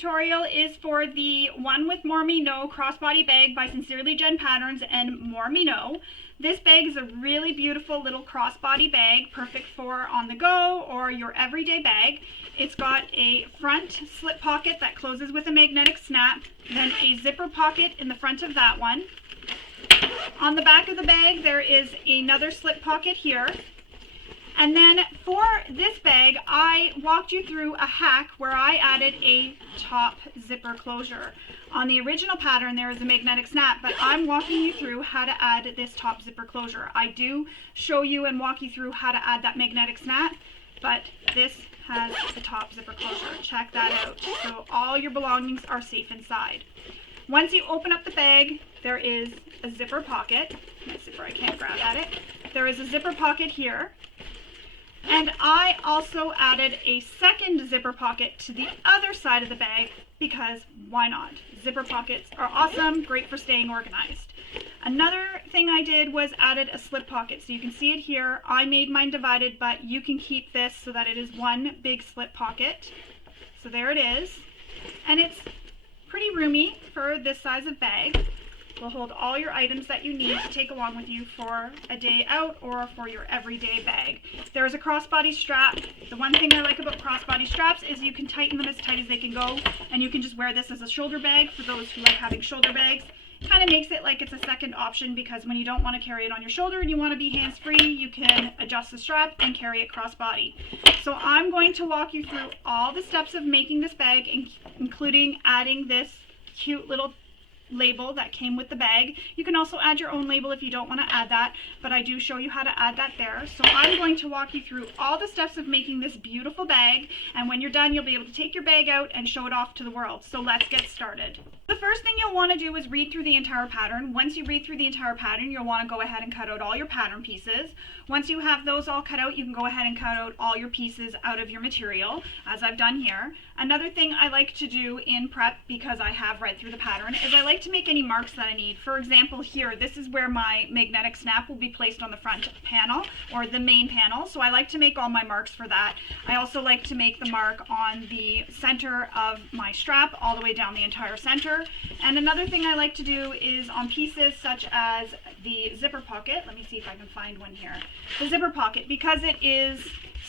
tutorial is for the One with More Me Know crossbody bag by Sincerely Jen Patterns and More Me Know. This bag is a really beautiful little crossbody bag, perfect for on the go or your everyday bag. It's got a front slip pocket that closes with a magnetic snap, then a zipper pocket in the front of that one. On the back of the bag there is another slip pocket here. And then for this bag, I walked you through a hack where I added a top zipper closure. On the original pattern, there is a magnetic snap, but I'm walking you through how to add this top zipper closure. I do show you and walk you through how to add that magnetic snap, but this has the top zipper closure. Check that out. So all your belongings are safe inside. Once you open up the bag, there is a zipper pocket. My zipper, I can't grab at it. There is a zipper pocket here. And I also added a second zipper pocket to the other side of the bag because why not? Zipper pockets are awesome, great for staying organized. Another thing I did was added a slip pocket. So you can see it here. I made mine divided, but you can keep this so that it is one big slip pocket. So there it is. And it's pretty roomy for this size of bag. Will hold all your items that you need to take along with you for a day out or for your everyday bag. There is a crossbody strap. The one thing I like about crossbody straps is you can tighten them as tight as they can go, and you can just wear this as a shoulder bag for those who like having shoulder bags. Kind of makes it like it's a second option because when you don't want to carry it on your shoulder and you want to be hands-free, you can adjust the strap and carry it crossbody. So I'm going to walk you through all the steps of making this bag, including adding this cute little label that came with the bag. You can also add your own label if you don't want to add that, but I do show you how to add that there. So I'm going to walk you through all the steps of making this beautiful bag, and when you're done you'll be able to take your bag out and show it off to the world. So let's get started. The first thing you'll want to do is read through the entire pattern. Once you read through the entire pattern, you'll want to go ahead and cut out all your pattern pieces. Once you have those all cut out, you can go ahead and cut out all your pieces out of your material, as I've done here. Another thing I like to do in prep, because I have read through the pattern, is I like to make any marks that I need. For example, here, this is where my magnetic snap will be placed on the front panel, or the main panel, so I like to make all my marks for that. I also like to make the mark on the center of my strap, all the way down the entire center. And another thing I like to do is on pieces such as the zipper pocket. Let me see if I can find one here. The zipper pocket, because it is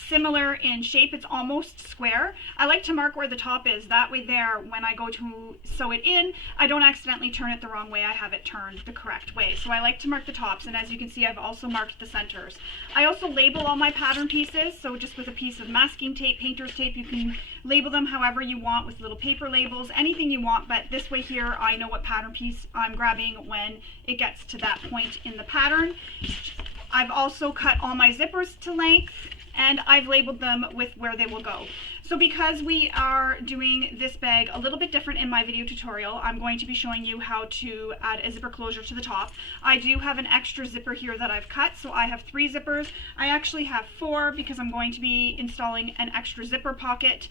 similar in shape, it's almost square. I like to mark where the top is. That way there, when I go to sew it in, I don't accidentally turn it the wrong way. I have it turned the correct way. So I like to mark the tops, and as you can see, I've also marked the centers. I also label all my pattern pieces, so just with a piece of masking tape, painter's tape, you can label them however you want with little paper labels, anything you want, but this way here I know what pattern piece I'm grabbing when it gets to that point in the pattern. I've also cut all my zippers to length, and I've labeled them with where they will go. So because we are doing this bag a little bit different in my video tutorial, I'm going to be showing you how to add a zipper closure to the top. I do have an extra zipper here that I've cut, so I have 3 zippers. I actually have 4 because I'm going to be installing an extra zipper pocket.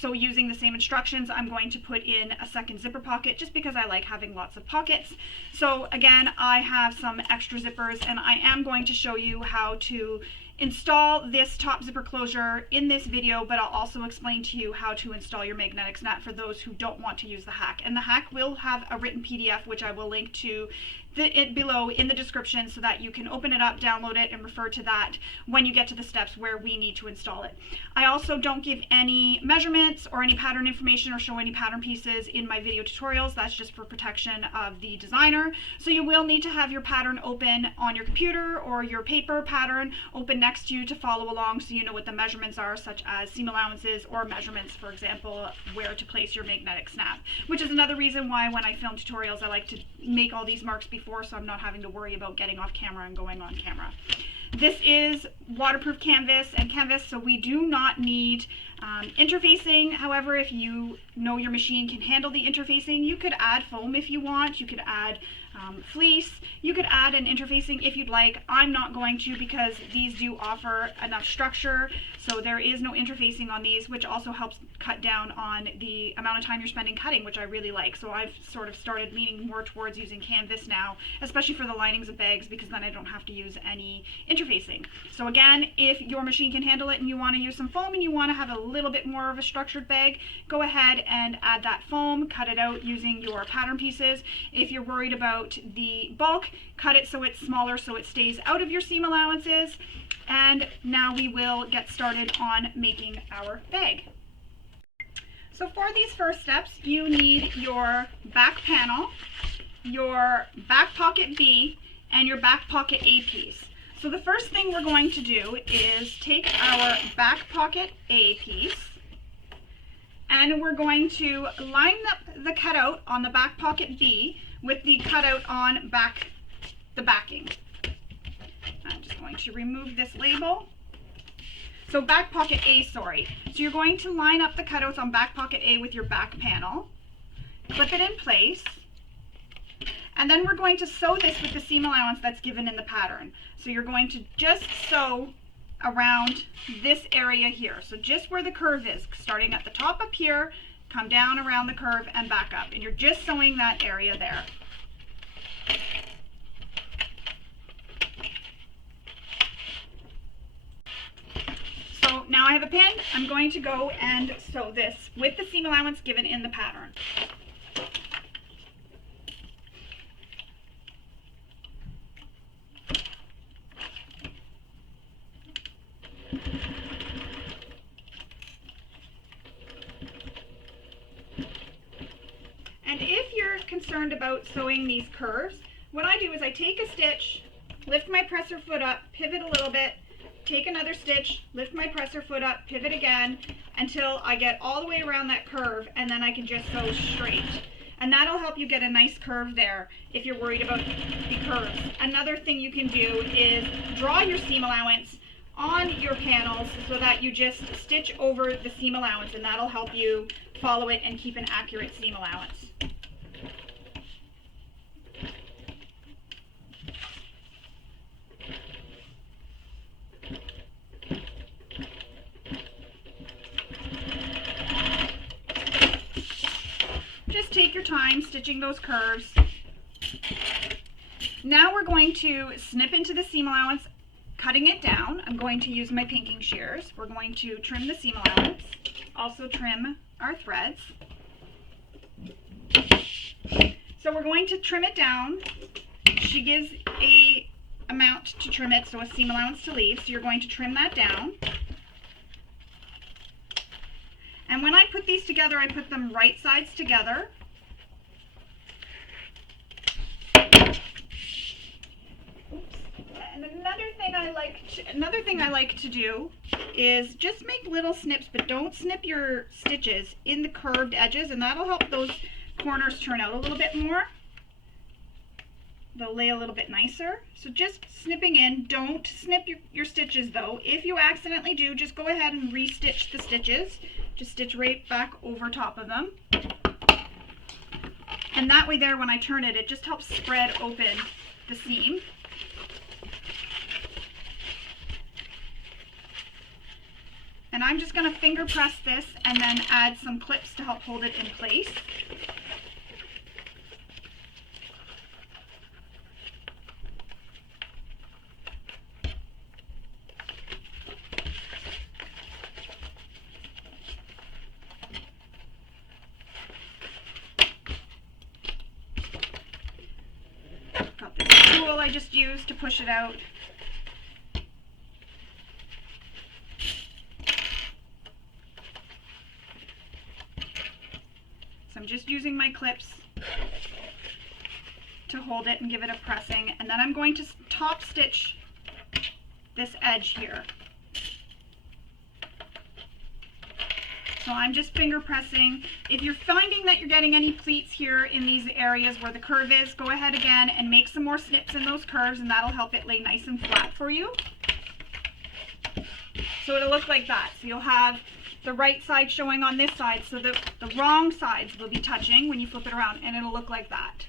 So using the same instructions, I'm going to put in a second zipper pocket just because I like having lots of pockets. So again, I have some extra zippers, and I am going to show you how to install this top zipper closure in this video, but I'll also explain to you how to install your magnetic snap for those who don't want to use the hack. And the hack will have a written PDF, which I will link to it below in the description so that you can open it up, download it, and refer to that when you get to the steps where we need to install it. I also don't give any measurements or any pattern information or show any pattern pieces in my video tutorials. That's just for protection of the designer. So you will need to have your pattern open on your computer or your paper pattern open next to you to follow along so you know what the measurements are, such as seam allowances or measurements, for example, where to place your magnetic snap, which is another reason why when I film tutorials I like to make all these marks before, so I'm not having to worry about getting off camera and going on camera. This is waterproof canvas, so we do not need interfacing. However, if you know your machine can handle the interfacing, you could add foam if you want. You could add fleece. You could add an interfacing if you'd like. I'm not going to because these do offer enough structure, so there is no interfacing on these, which also helps cut down on the amount of time you're spending cutting, which I really like. So I've sort of started leaning more towards using canvas now, especially for the linings of bags, because then I don't have to use any interfacing. So again, if your machine can handle it and you want to use some foam and you want to have a little bit more of a structured bag, go ahead and add that foam, cut it out using your pattern pieces. If you're worried about the bulk, cut it so it's smaller so it stays out of your seam allowances. And now we will get started on making our bag. So for these first steps, you need your back panel, your back pocket B, and your back pocket A piece. So the first thing we're going to do is take our back pocket A piece, and we're going to line up the cutout on the back pocket B with the cutout on the backing. I'm just going to remove this label. So back pocket A, sorry. So you're going to line up the cutouts on back pocket A with your back panel, clip it in place, and then we're going to sew this with the seam allowance that's given in the pattern. So you're going to just sew around this area here. So just where the curve is, starting at the top up here, come down around the curve and back up. And you're just sewing that area there. So now I have a pin. I'm going to go and sew this with the seam allowance given in the pattern. And if you're concerned about sewing these curves, what I do is I take a stitch, lift my presser foot up, pivot a little bit, take another stitch, lift my presser foot up, pivot again until I get all the way around that curve, and then I can just sew straight. And that'll help you get a nice curve there if you're worried about the curves. Another thing you can do is draw your seam allowance on your panels so that you just stitch over the seam allowance, and that'll help you follow it and keep an accurate seam allowance. Just take your time stitching those curves. Now we're going to snip into the seam allowance, cutting it down. I'm going to use my pinking shears. We're going to trim the seam allowance, also trim our threads. So we're going to trim it down. She gives a amount to trim it, so a seam allowance to leave. So you're going to trim that down. And when I put these together, I put them right sides together. Oops. And another thing I like to do is just make little snips, but don't snip your stitches in the curved edges, and that'll help those corners turn out a little bit more. They'll lay a little bit nicer. So just snipping in. Don't snip your stitches though. If you accidentally do, just go ahead and re-stitch the stitches. Just stitch right back over top of them. And that way there, when I turn it, it just helps spread open the seam. And I'm just going to finger press this and then add some clips to help hold it in place. Got this tool I just used to push it out. I'm just using my clips to hold it and give it a pressing, and then I'm going to top stitch this edge here. So I'm just finger pressing. If you're finding that you're getting any pleats here in these areas where the curve is, go ahead again and make some more snips in those curves, and that'll help it lay nice and flat for you. So it'll look like that. So you'll have the right side showing on this side, so the wrong sides will be touching when you flip it around, and it'll look like that.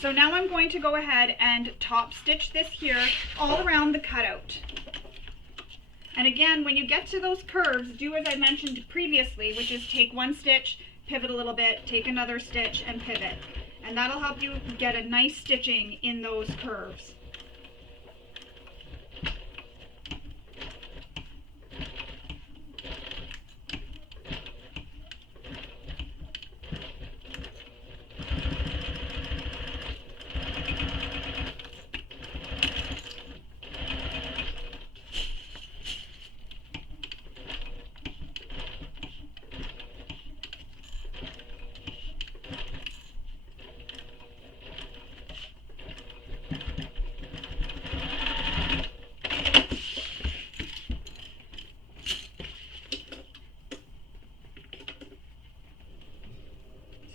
So now I'm going to go ahead and top stitch this here all around the cutout. And again, when you get to those curves, do as I mentioned previously, which is take one stitch, pivot a little bit, take another stitch, and pivot. And that'll help you get a nice stitching in those curves.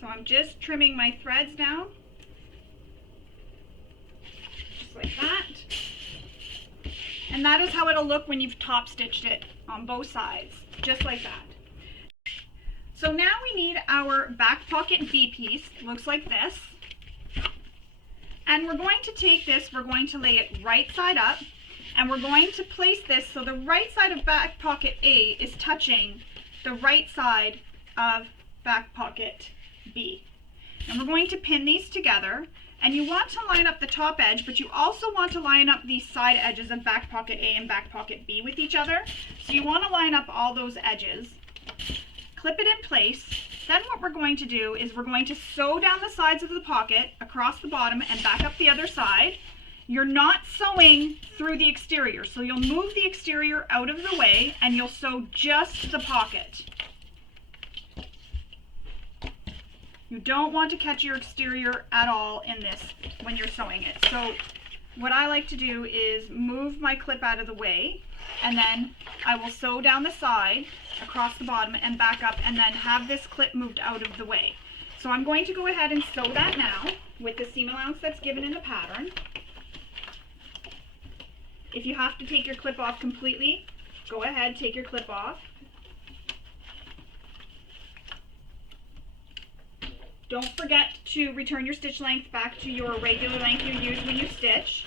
So I'm just trimming my threads down, just like that. And that is how it'll look when you've top stitched it on both sides, just like that. So now we need our back pocket B piece, looks like this. And we're going to take this, we're going to lay it right side up, and we're going to place this so the right side of back pocket A is touching the right side of back pocket B. And we're going to pin these together, and you want to line up the top edge, but you also want to line up these side edges of back pocket A and back pocket B with each other. So you want to line up all those edges, clip it in place. Then what we're going to do is we're going to sew down the sides of the pocket across the bottom and back up the other side. You're not sewing through the exterior, so you'll move the exterior out of the way and you'll sew just the pocket. You don't want to catch your exterior at all in this when you're sewing it. So what I like to do is move my clip out of the way, and then I will sew down the side across the bottom and back up, and then have this clip moved out of the way. So I'm going to go ahead and sew that now with the seam allowance that's given in the pattern. If you have to take your clip off completely, go ahead, take your clip off. Don't forget to return your stitch length back to your regular length you use when you stitch.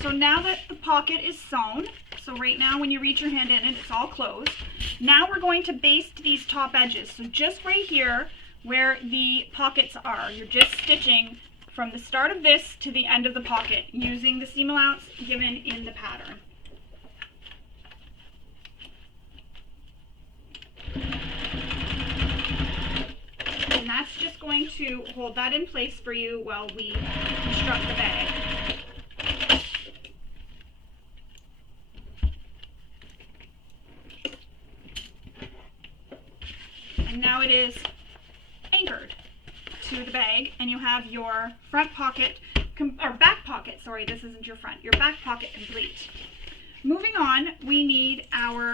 So now that the pocket is sewn, so right now when you reach your hand in it, it's all closed. Now we're going to baste these top edges. So just right here where the pockets are, you're just stitching from the start of this to the end of the pocket using the seam allowance given in the pattern. And that's just going to hold that in place for you while we construct the bag. And now it is anchored to the bag, and you have your front pocket, or back pocket, sorry, this isn't your front, your back pocket complete. Moving on, we need our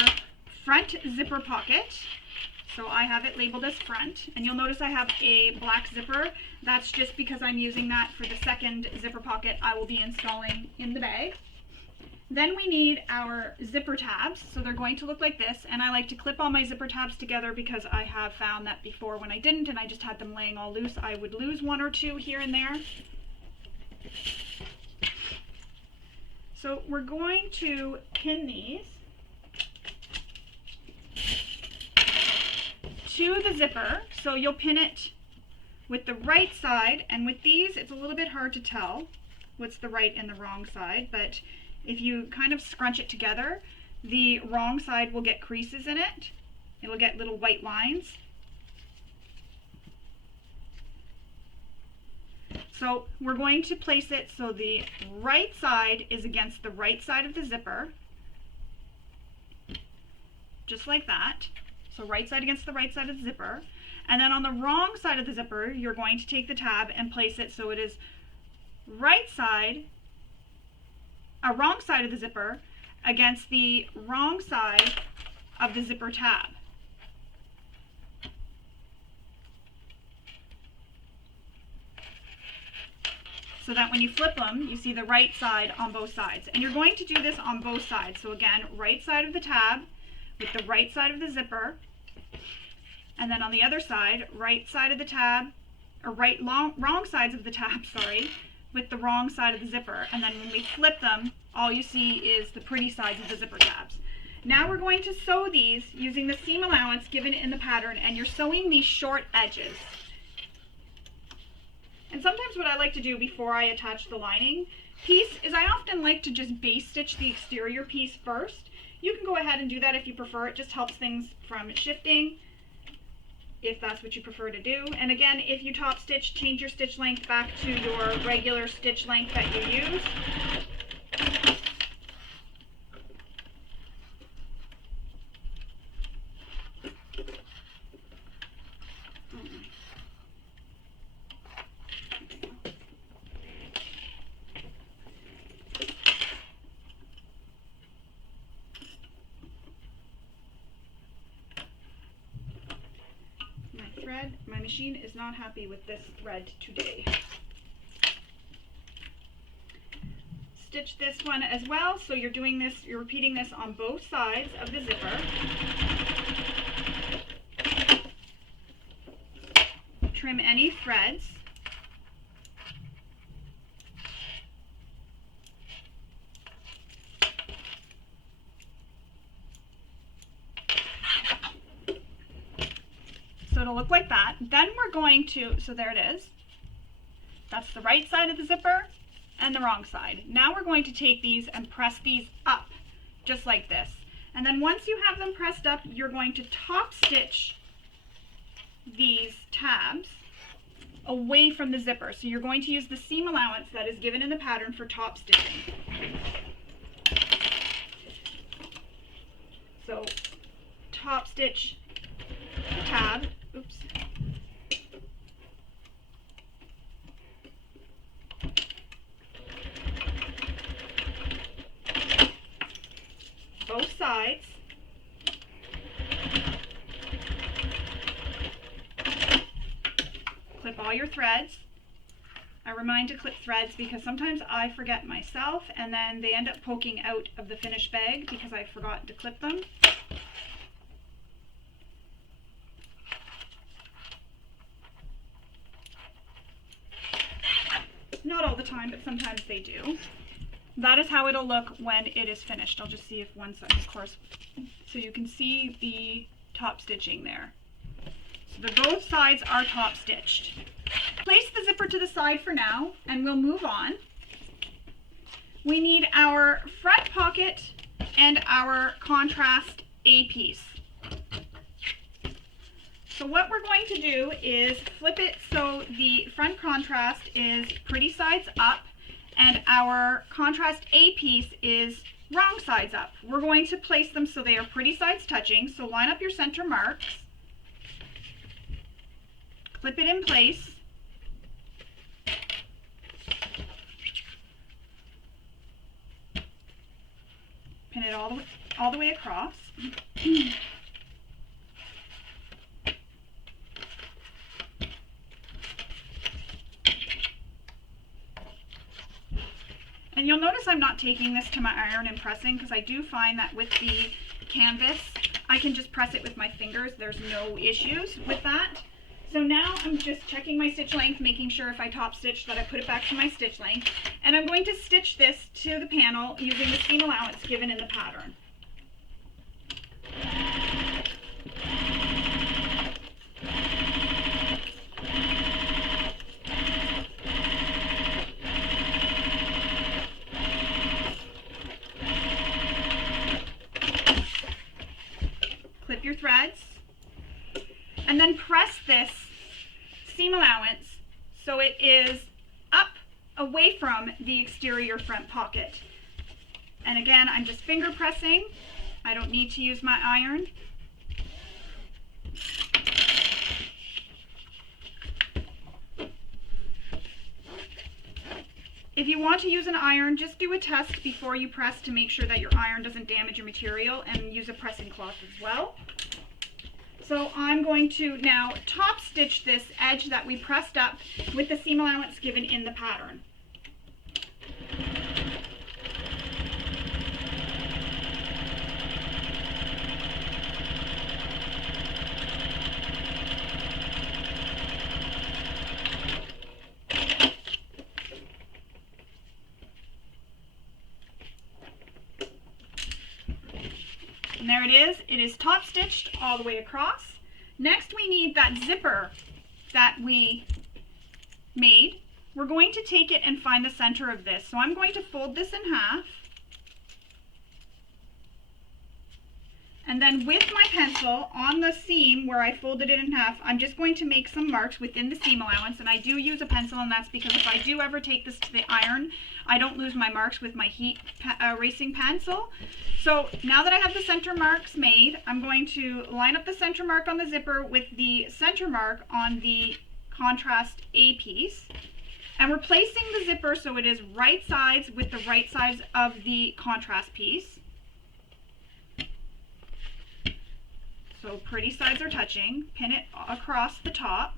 front zipper pocket. So I have it labeled as front, and you'll notice I have a black zipper. That's just because I'm using that for the second zipper pocket I will be installing in the bag. Then we need our zipper tabs, so they're going to look like this, and I like to clip all my zipper tabs together because I have found that before when I didn't and I just had them laying all loose, I would lose one or two here and there. So we're going to pin these to the zipper, so you'll pin it with the right side, and with these it's a little bit hard to tell what's the right and the wrong side, but if you kind of scrunch it together, the wrong side will get creases in it. It'll get little white lines. So we're going to place it so the right side is against the right side of the zipper, just like that. So right side against the right side of the zipper. And then on the wrong side of the zipper, you're going to take the tab and place it so it is wrong side of the zipper against the wrong side of the zipper tab. So that when you flip them, you see the right side on both sides. And you're going to do this on both sides. So again, right side of the tab with the right side of the zipper. And then on the other side, right side of the tab, or wrong sides of the tab, sorry, with the wrong side of the zipper. And then when we flip them, all you see is the pretty sides of the zipper tabs. Now we're going to sew these using the seam allowance given in the pattern, and you're sewing these short edges. And sometimes what I like to do before I attach the lining piece is I often like to just base stitch the exterior piece first. You can go ahead and do that if you prefer. It just helps things from shifting if that's what you prefer to do. And again, if you top stitch, change your stitch length back to your regular stitch length that you use. My machine is not happy with this thread today. Stitch this one as well, so you're doing this, you're repeating this on both sides of the zipper. Trim any threads. So it'll look like that. Then we're going to, so there it is. That's the right side of the zipper and the wrong side. Now we're going to take these and press these up, just like this. And then once you have them pressed up, you're going to top stitch these tabs away from the zipper. So you're going to use the seam allowance that is given in the pattern for top stitching. So top stitch the tab. Oops. Both sides. Clip all your threads. I remind to clip threads because sometimes I forget myself and then they end up poking out of the finished bag because I forgot to clip them. Not all the time, but sometimes they do. That is how it'll look when it is finished. I'll just see if one side, of course, so you can see the top stitching there. So both sides are top stitched. Place the zipper to the side for now, and we'll move on. We need our front pocket and our contrast A piece. So what we're going to do is flip it so the front contrast is pretty sides up and our contrast A piece is wrong sides up. We're going to place them so they are pretty sides touching. So line up your center marks, clip it in place, pin it all the way across. And you'll notice I'm not taking this to my iron and pressing because I do find that with the canvas, I can just press it with my fingers. There's no issues with that. So now I'm just checking my stitch length, making sure if I top stitch that I put it back to my stitch length. And I'm going to stitch this to the panel using the seam allowance given in the pattern. your threads, and then press this seam allowance so it is up away from the exterior front pocket. And again, I'm just finger pressing. I don't need to use my iron. If you want to use an iron, just do a test before you press to make sure that your iron doesn't damage your material, and use a pressing cloth as well. So I'm going to now top stitch this edge that we pressed up with the seam allowance given in the pattern. And there it is top stitched all the way across. Next we need that zipper that we made. We're going to take it and find the center of this. So I'm going to fold this in half. And then with my pencil on the seam where I folded it in half, I'm just going to make some marks within the seam allowance. And I do use a pencil, and that's because if I do ever take this to the iron, I don't lose my marks with my heat erasing pencil. So now that I have the center marks made, I'm going to line up the center mark on the zipper with the center mark on the contrast A piece. And we're placing the zipper so it is right sides with the right sides of the contrast piece. So pretty sides are touching. Pin it across the top.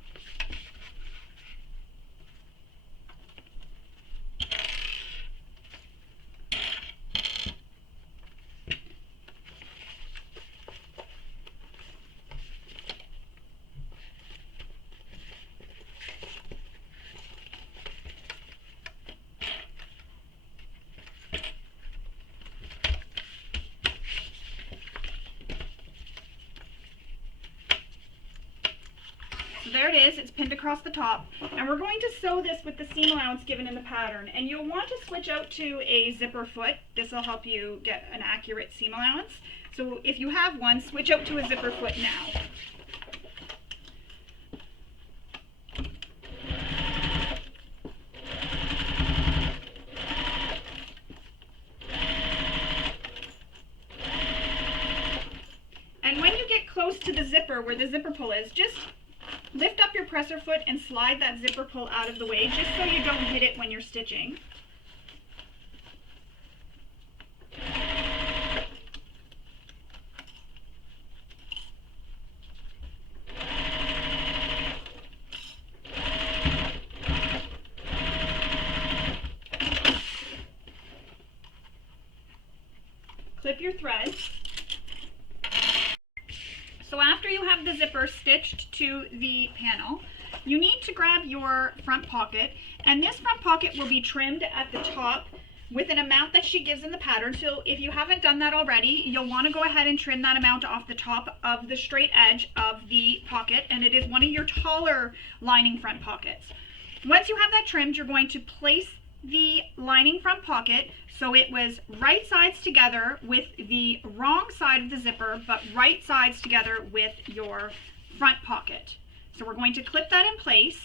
So there it is, it's pinned across the top, and we're going to sew this with the seam allowance given in the pattern. And you'll want to switch out to a zipper foot. This will help you get an accurate seam allowance. So if you have one, switch out to a zipper foot now. And when you get close to the zipper, where the zipper pull is, just lift up your presser foot and slide that zipper pull out of the way, just so you don't hit it when you're stitching. Clip your threads. So after you have the zipper stitched to the panel, you need to grab your front pocket, and this front pocket will be trimmed at the top with an amount that she gives in the pattern. So if you haven't done that already, you'll want to go ahead and trim that amount off the top of the straight edge of the pocket, and it is one of your taller lining front pockets. Once you have that trimmed, you're going to place the lining front pocket so it was right sides together with the wrong side of the zipper, but right sides together with your front pocket. So we're going to clip that in place.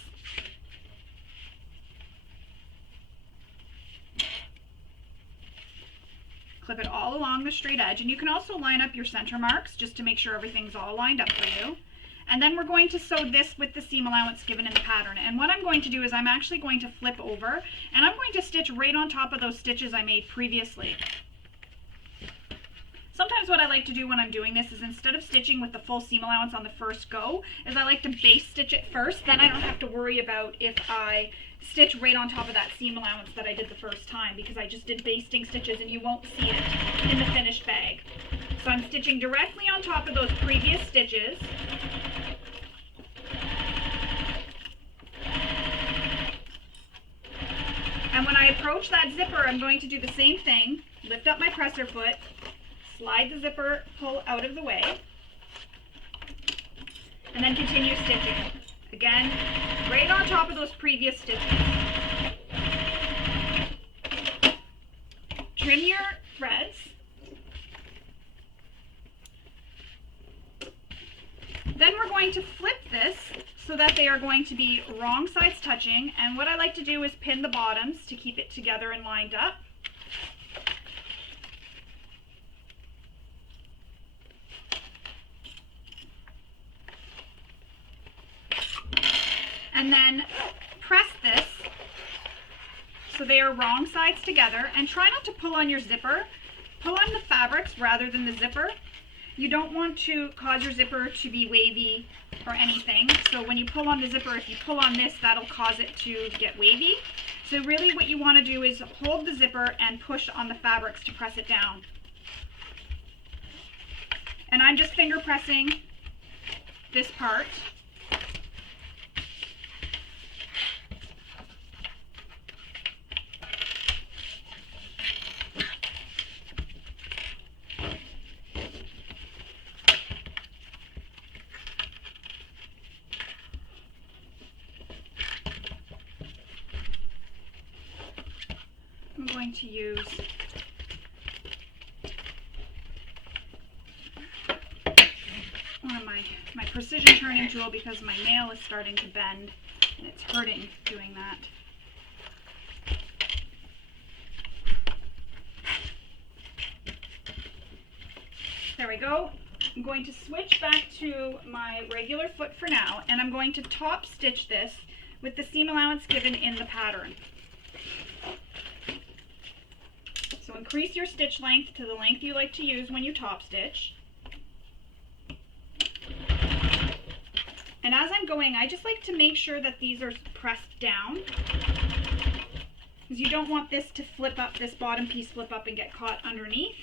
Clip it all along the straight edge, and you can also line up your center marks just to make sure everything's all lined up for you. And then we're going to sew this with the seam allowance given in the pattern. And what I'm going to do is I'm actually going to flip over, and I'm going to stitch right on top of those stitches I made previously. Sometimes what I like to do when I'm doing this is, instead of stitching with the full seam allowance on the first go, is I like to base stitch it first. Then I don't have to worry about if I stitch right on top of that seam allowance that I did the first time, because I just did basting stitches and you won't see it in the finished bag. So I'm stitching directly on top of those previous stitches. And when I approach that zipper, I'm going to do the same thing. Lift up my presser foot, slide the zipper pull out of the way, and then continue stitching. Again, right on top of those previous stitches. Trim your threads. Then we're going to flip this so that they are going to be wrong sides touching, and what I like to do is pin the bottoms to keep it together and lined up. And then press this so they are wrong sides together, and try not to pull on your zipper. Pull on the fabrics rather than the zipper. You don't want to cause your zipper to be wavy or anything. So when you pull on the zipper, if you pull on this, that'll cause it to get wavy. So really what you want to do is hold the zipper and push on the fabrics to press it down. And I'm just finger pressing this part. I'm going to use one of my precision turning tool because my nail is starting to bend and it's hurting doing that. There we go. I'm going to switch back to my regular foot for now, and I'm going to top stitch this with the seam allowance given in the pattern. So increase your stitch length to the length you like to use when you top stitch. And as I'm going, I just like to make sure that these are pressed down, because you don't want this to flip up, this bottom piece flip up and get caught underneath.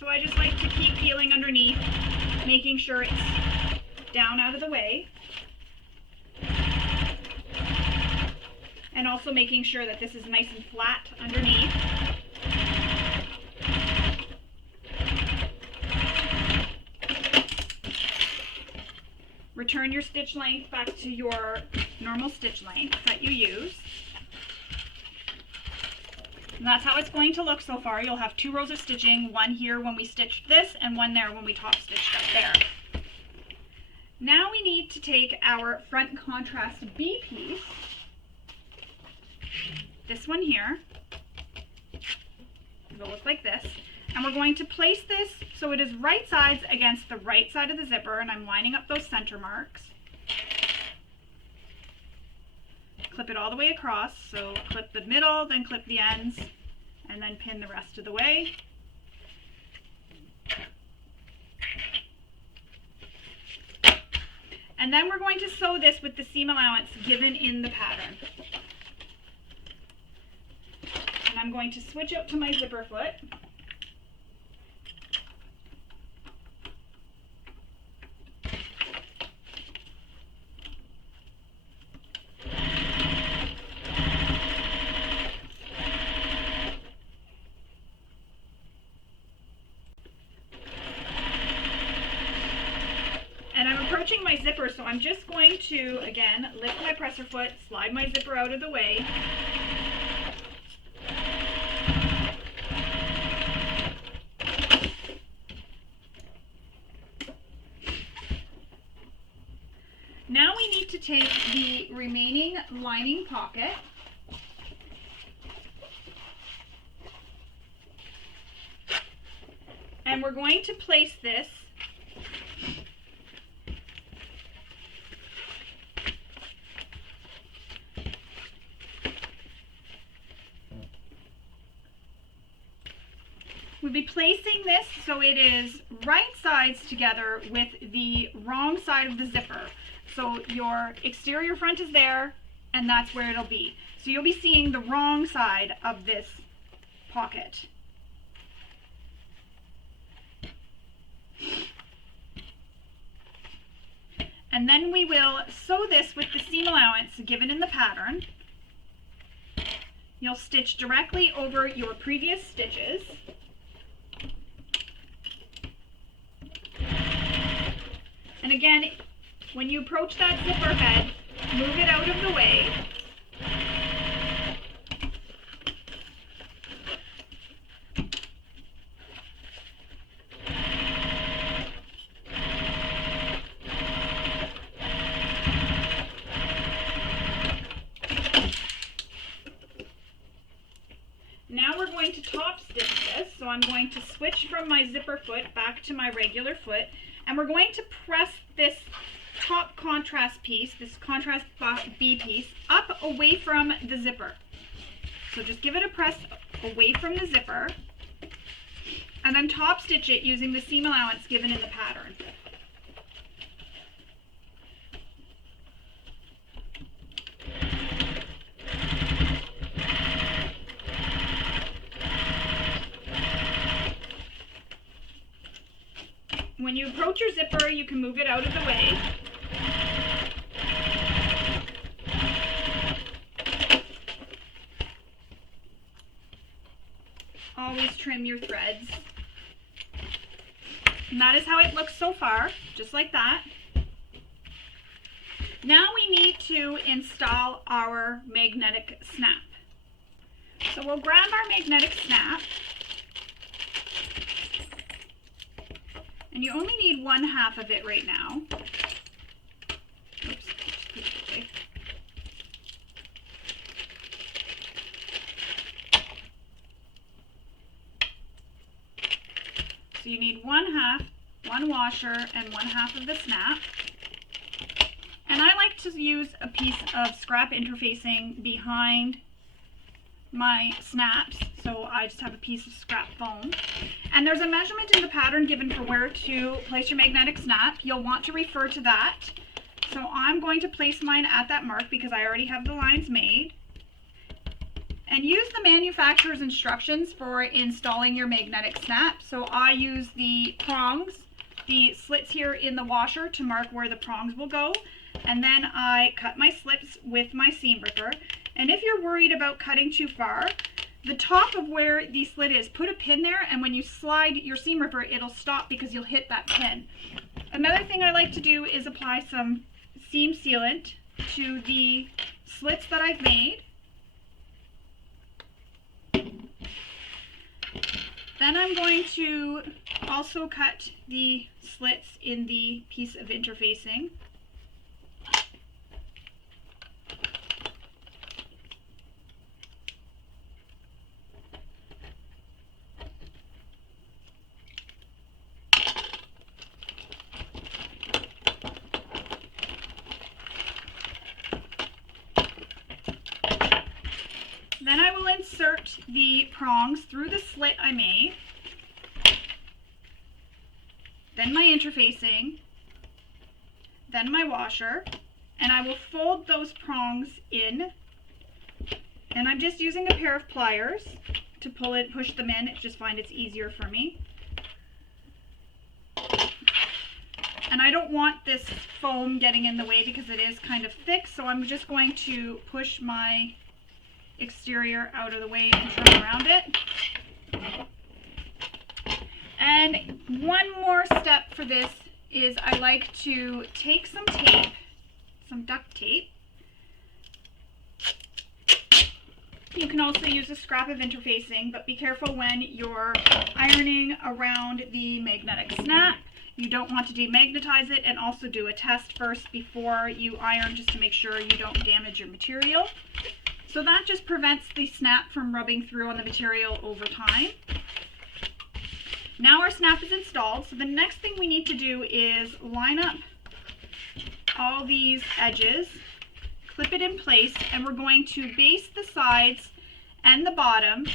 So I just like to keep feeling underneath, making sure it's down out of the way. And also making sure that this is nice and flat underneath. Return your stitch length back to your normal stitch length that you use. And that's how it's going to look so far. You'll have 2 rows of stitching, one here when we stitched this and one there when we top stitched up there. Now we need to take our front contrast B piece, this one here, it'll look like this, and we're going to place this so it is right sides against the right side of the zipper, and I'm lining up those center marks. Clip it all the way across, so clip the middle, then clip the ends, and then pin the rest of the way. And then we're going to sew this with the seam allowance given in the pattern. And I'm going to switch out to my zipper foot. And I'm approaching my zipper, so I'm just going to, again, lift my presser foot, slide my zipper out of the way. Now we need to take the remaining lining pocket and we're going to place this we'll be placing this so it is right sides together with the wrong side of the zipper. So your exterior front is there, and that's where it'll be. So you'll be seeing the wrong side of this pocket. And then we will sew this with the seam allowance given in the pattern. You'll stitch directly over your previous stitches. And again, when you approach that zipper head, move it out of the way. so I'm going to switch from my zipper foot back to my regular foot, and we're going to press this top contrast piece, this contrast B piece, up away from the zipper. So just give it a press away from the zipper, and then top stitch it using the seam allowance given in the pattern. When you approach your zipper, you can move it out of the way. Always trim your threads. And that is how it looks so far, just like that. Now we need to install our magnetic snap. So we'll grab our magnetic snap. And you only need 1/2 of it right now. Oops, put it away. So you need 1/2, one washer, and 1/2 of the snap. And I like to use a piece of scrap interfacing behind my snaps, so I just have a piece of scrap foam. And there's a measurement in the pattern given for where to place your magnetic snap. You'll want to refer to that. So I'm going to place mine at that mark because I already have the lines made. And use the manufacturer's instructions for installing your magnetic snap. So I use the prongs, the slits here in the washer to mark where the prongs will go. And then I cut my slips with my seam ripper. And if you're worried about cutting too far, the top of where the slit is, put a pin there, and when you slide your seam ripper, it'll stop because you'll hit that pin. Another thing I like to do is apply some seam sealant to the slits that I've made. Then I'm going to also cut the slits in the piece of interfacing. Then I will insert the prongs through the slit I made, then my interfacing, then my washer, and I will fold those prongs in, and I'm just using a pair of pliers to push them in. I just find it's easier for me. And I don't want this foam getting in the way because it is kind of thick, so I'm just going to push my exterior out of the way and turn around it. And one more step for this is I like to take some tape, some duct tape. You can also use a scrap of interfacing, but be careful when you're ironing around the magnetic snap. You don't want to demagnetize it, and also do a test first before you iron just to make sure you don't damage your material. So that just prevents the snap from rubbing through on the material over time. Now our snap is installed, so the next thing we need to do is line up all these edges, clip it in place, and we're going to base the sides and the bottom.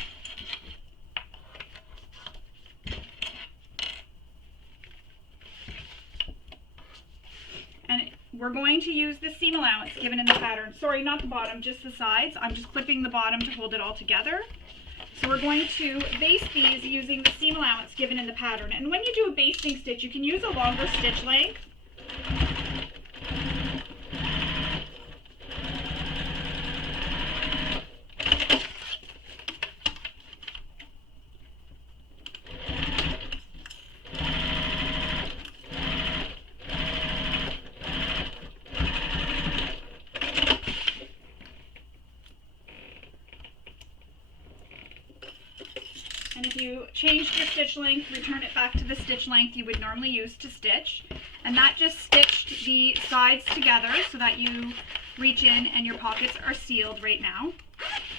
And we're going to use the seam allowance given in the pattern. Sorry, not the bottom, just the sides. I'm just clipping the bottom to hold it all together. So we're going to base these using the seam allowance given in the pattern. And when you do a basting stitch, you can use a longer stitch length. And if you change the stitch length, return it back to the stitch length you would normally use to stitch. And that just stitched the sides together so that you reach in and your pockets are sealed right now.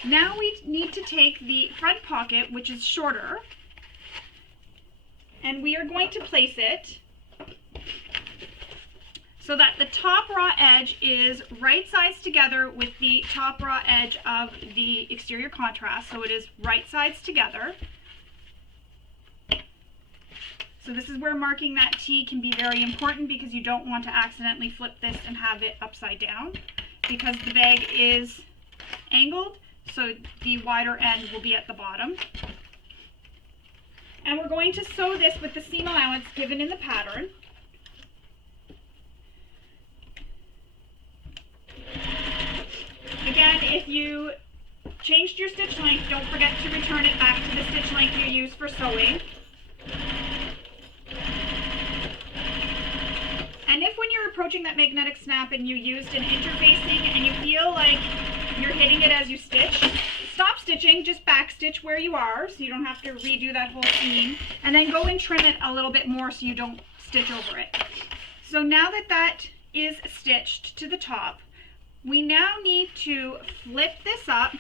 Now we need to take the front pocket, which is shorter, And we are going to place it so that the top raw edge is right sides together with the top raw edge of the exterior contrast. So it is right sides together. So this is where marking that T can be very important, because you don't want to accidentally flip this and have it upside down, because the bag is angled, so the wider end will be at the bottom. And we're going to sew this with the seam allowance given in the pattern. Again, if you changed your stitch length, don't forget to return it back to the stitch length you used for sewing. And if when you're approaching that magnetic snap and you used an interfacing and you feel like you're hitting it as you stitch, stop stitching, just back stitch where you are so you don't have to redo that whole seam, and then go and trim it a little bit more so you don't stitch over it. So now that that is stitched to the top, we now need to flip this up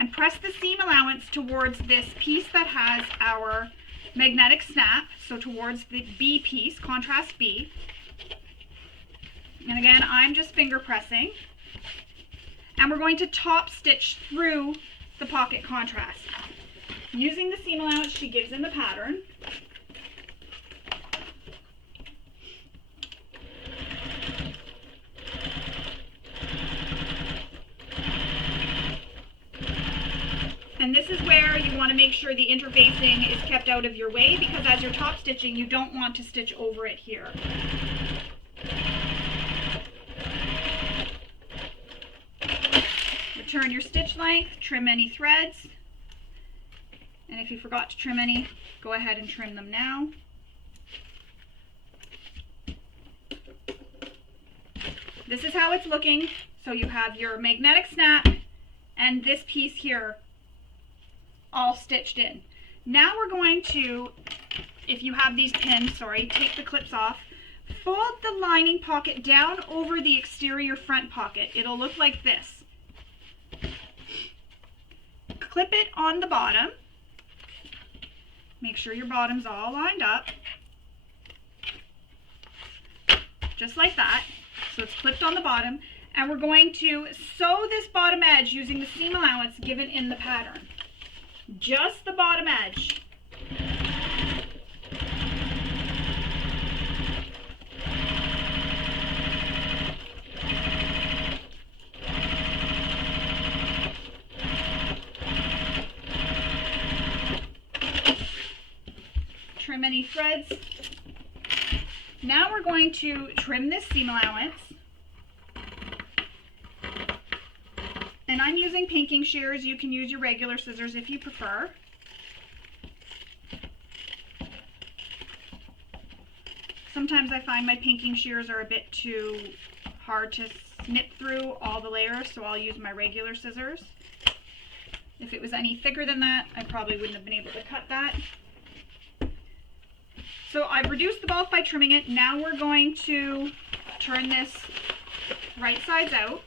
and press the seam allowance towards this piece that has our magnetic snap, so towards the B piece, contrast B. And again, I'm just finger pressing. And we're going to top stitch through the pocket contrast using the seam allowance she gives in the pattern. And this is where you want to make sure the interfacing is kept out of your way, because as you're top stitching, you don't want to stitch over it here. Return your stitch length, trim any threads, and if you forgot to trim any, go ahead and trim them now. This is how it's looking. So you have your magnetic snap and this piece here all stitched in. Now we're going to, if you have these pins, take the clips off, fold the lining pocket down over the exterior front pocket. It'll look like this. Clip it on the bottom. Make sure your bottom's all lined up. Just like that. So it's clipped on the bottom. And we're going to sew this bottom edge using the seam allowance given in the pattern. Just the bottom edge. Trim any threads. Now we're going to trim this seam allowance. And I'm using pinking shears. You can use your regular scissors if you prefer. Sometimes I find my pinking shears are a bit too hard to snip through all the layers, so I'll use my regular scissors. If it was any thicker than that, I probably wouldn't have been able to cut that. So I've reduced the bulk by trimming it. Now we're going to turn this right sides out.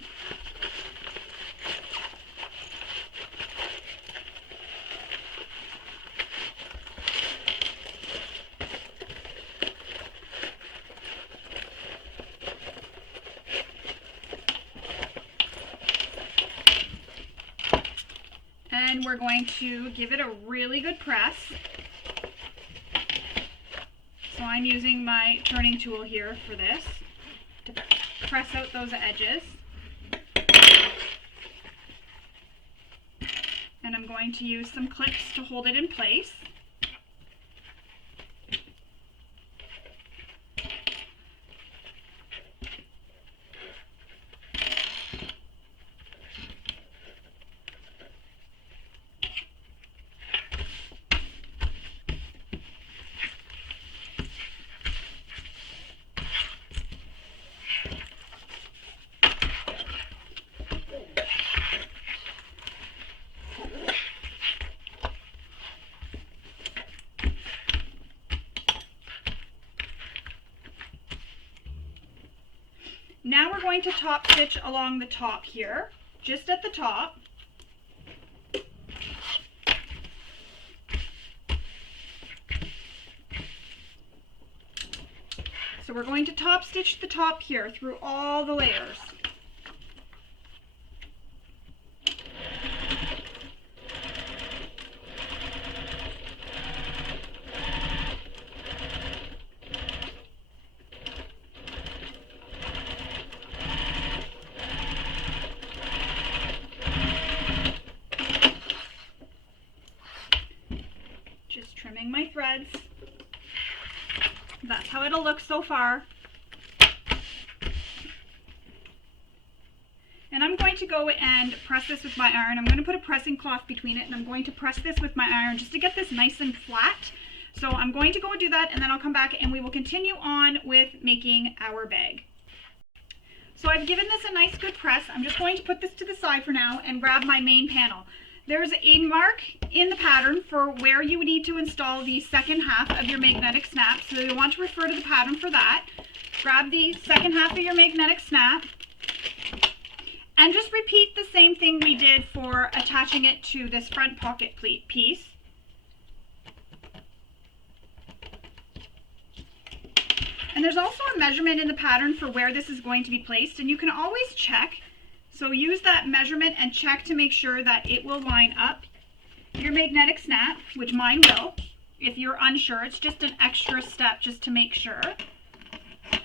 And we're going to give it a really good press. So I'm using my turning tool here for this to press out those edges. And I'm going to use some clips to hold it in place. Now we're going to top stitch along the top here, just at the top. So we're going to top stitch the top here through all the layers. Just trimming my threads. That's how it'll look so far. And I'm going to go and press this with my iron. I'm going to put a pressing cloth between it, and I'm going to press this with my iron just to get this nice and flat. So I'm going to go and do that, and then I'll come back and we will continue on with making our bag. So I've given this a nice good press. I'm just going to put this to the side for now and grab my main panel. There's a mark in the pattern for where you would need to install the second half of your magnetic snap, so you'll want to refer to the pattern for that. Grab the second half of your magnetic snap and just repeat the same thing we did for attaching it to this front pocket piece. And there's also a measurement in the pattern for where this is going to be placed, and you can always check. So use that measurement and check to make sure that it will line up your magnetic snap, which mine will. If you're unsure, it's just an extra step just to make sure.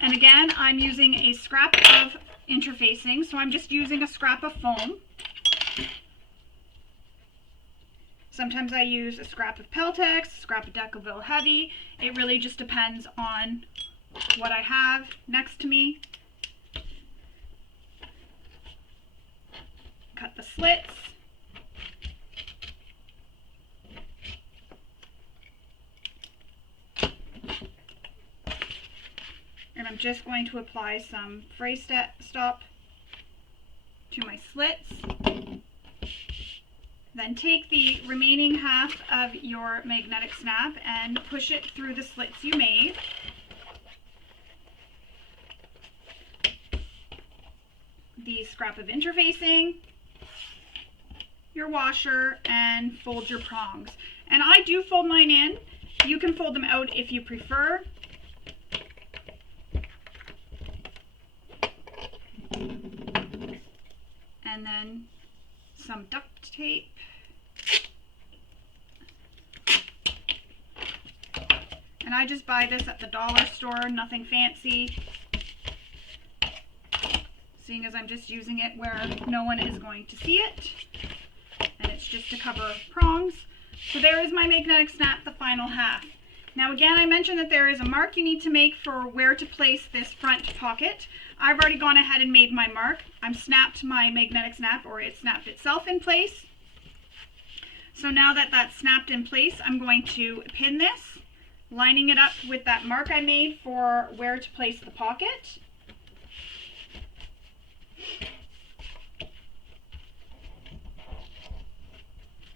And again, I'm using a scrap of interfacing, so I'm just using a scrap of foam. Sometimes I use a scrap of Peltex, a scrap of Decoville Heavy. It really just depends on what I have next to me. Cut the slits. And I'm just going to apply some fray stop to my slits. Then take the remaining half of your magnetic snap and push it through the slits you made. The scrap of interfacing, your washer, and fold your prongs. And I do fold mine in. You can fold them out if you prefer. And then some duct tape. And I just buy this at the dollar store, nothing fancy, seeing as I'm just using it where no one is going to see it. And it's just to cover prongs. So there is my magnetic snap, the final half. Now again, I mentioned that there is a mark you need to make for where to place this front pocket. I've already gone ahead and made my mark. I've snapped my magnetic snap, or it snapped itself in place. So now that that's snapped in place, I'm going to pin this, lining it up with that mark I made for where to place the pocket.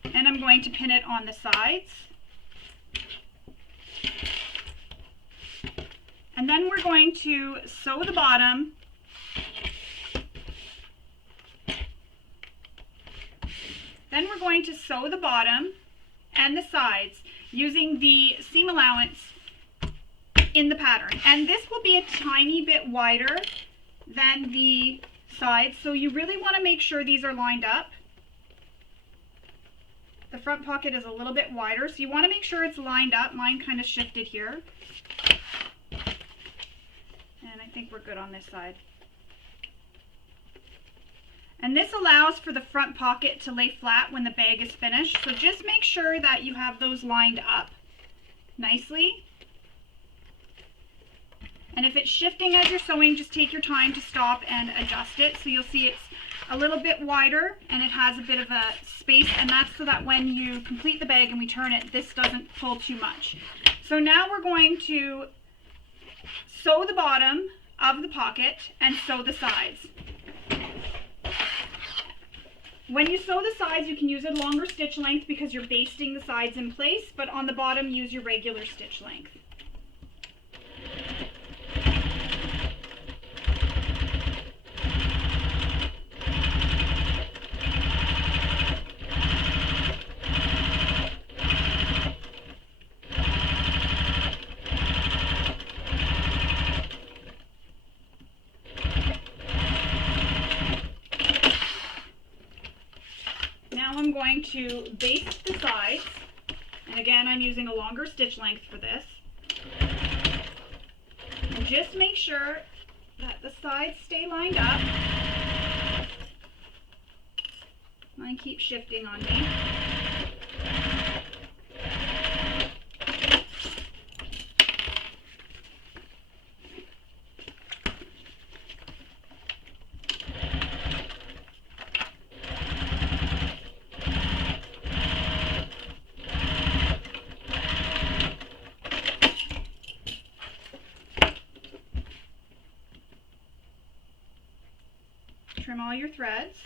And I'm going to pin it on the sides. And then we're going to sew the bottom. Then we're going to sew the bottom and the sides using the seam allowance in the pattern. And this will be a tiny bit wider than the sides, so you really want to make sure these are lined up. The front pocket is a little bit wider, so you want to make sure it's lined up. Mine kind of shifted here. And I think we're good on this side. And this allows for the front pocket to lay flat when the bag is finished. So just make sure that you have those lined up nicely. And if it's shifting as you're sewing, just take your time to stop and adjust it. So you'll see it's a little bit wider and it has a bit of a space, and that's so that when you complete the bag and we turn it, this doesn't pull too much. So now we're going to sew the bottom of the pocket and sew the sides. When you sew the sides, you can use a longer stitch length because you're basting the sides in place, but on the bottom, use your regular stitch length. going to baste the sides. And again, I'm using a longer stitch length for this. And just make sure that the sides stay lined up. Mine keeps shifting on me. Trim all your threads.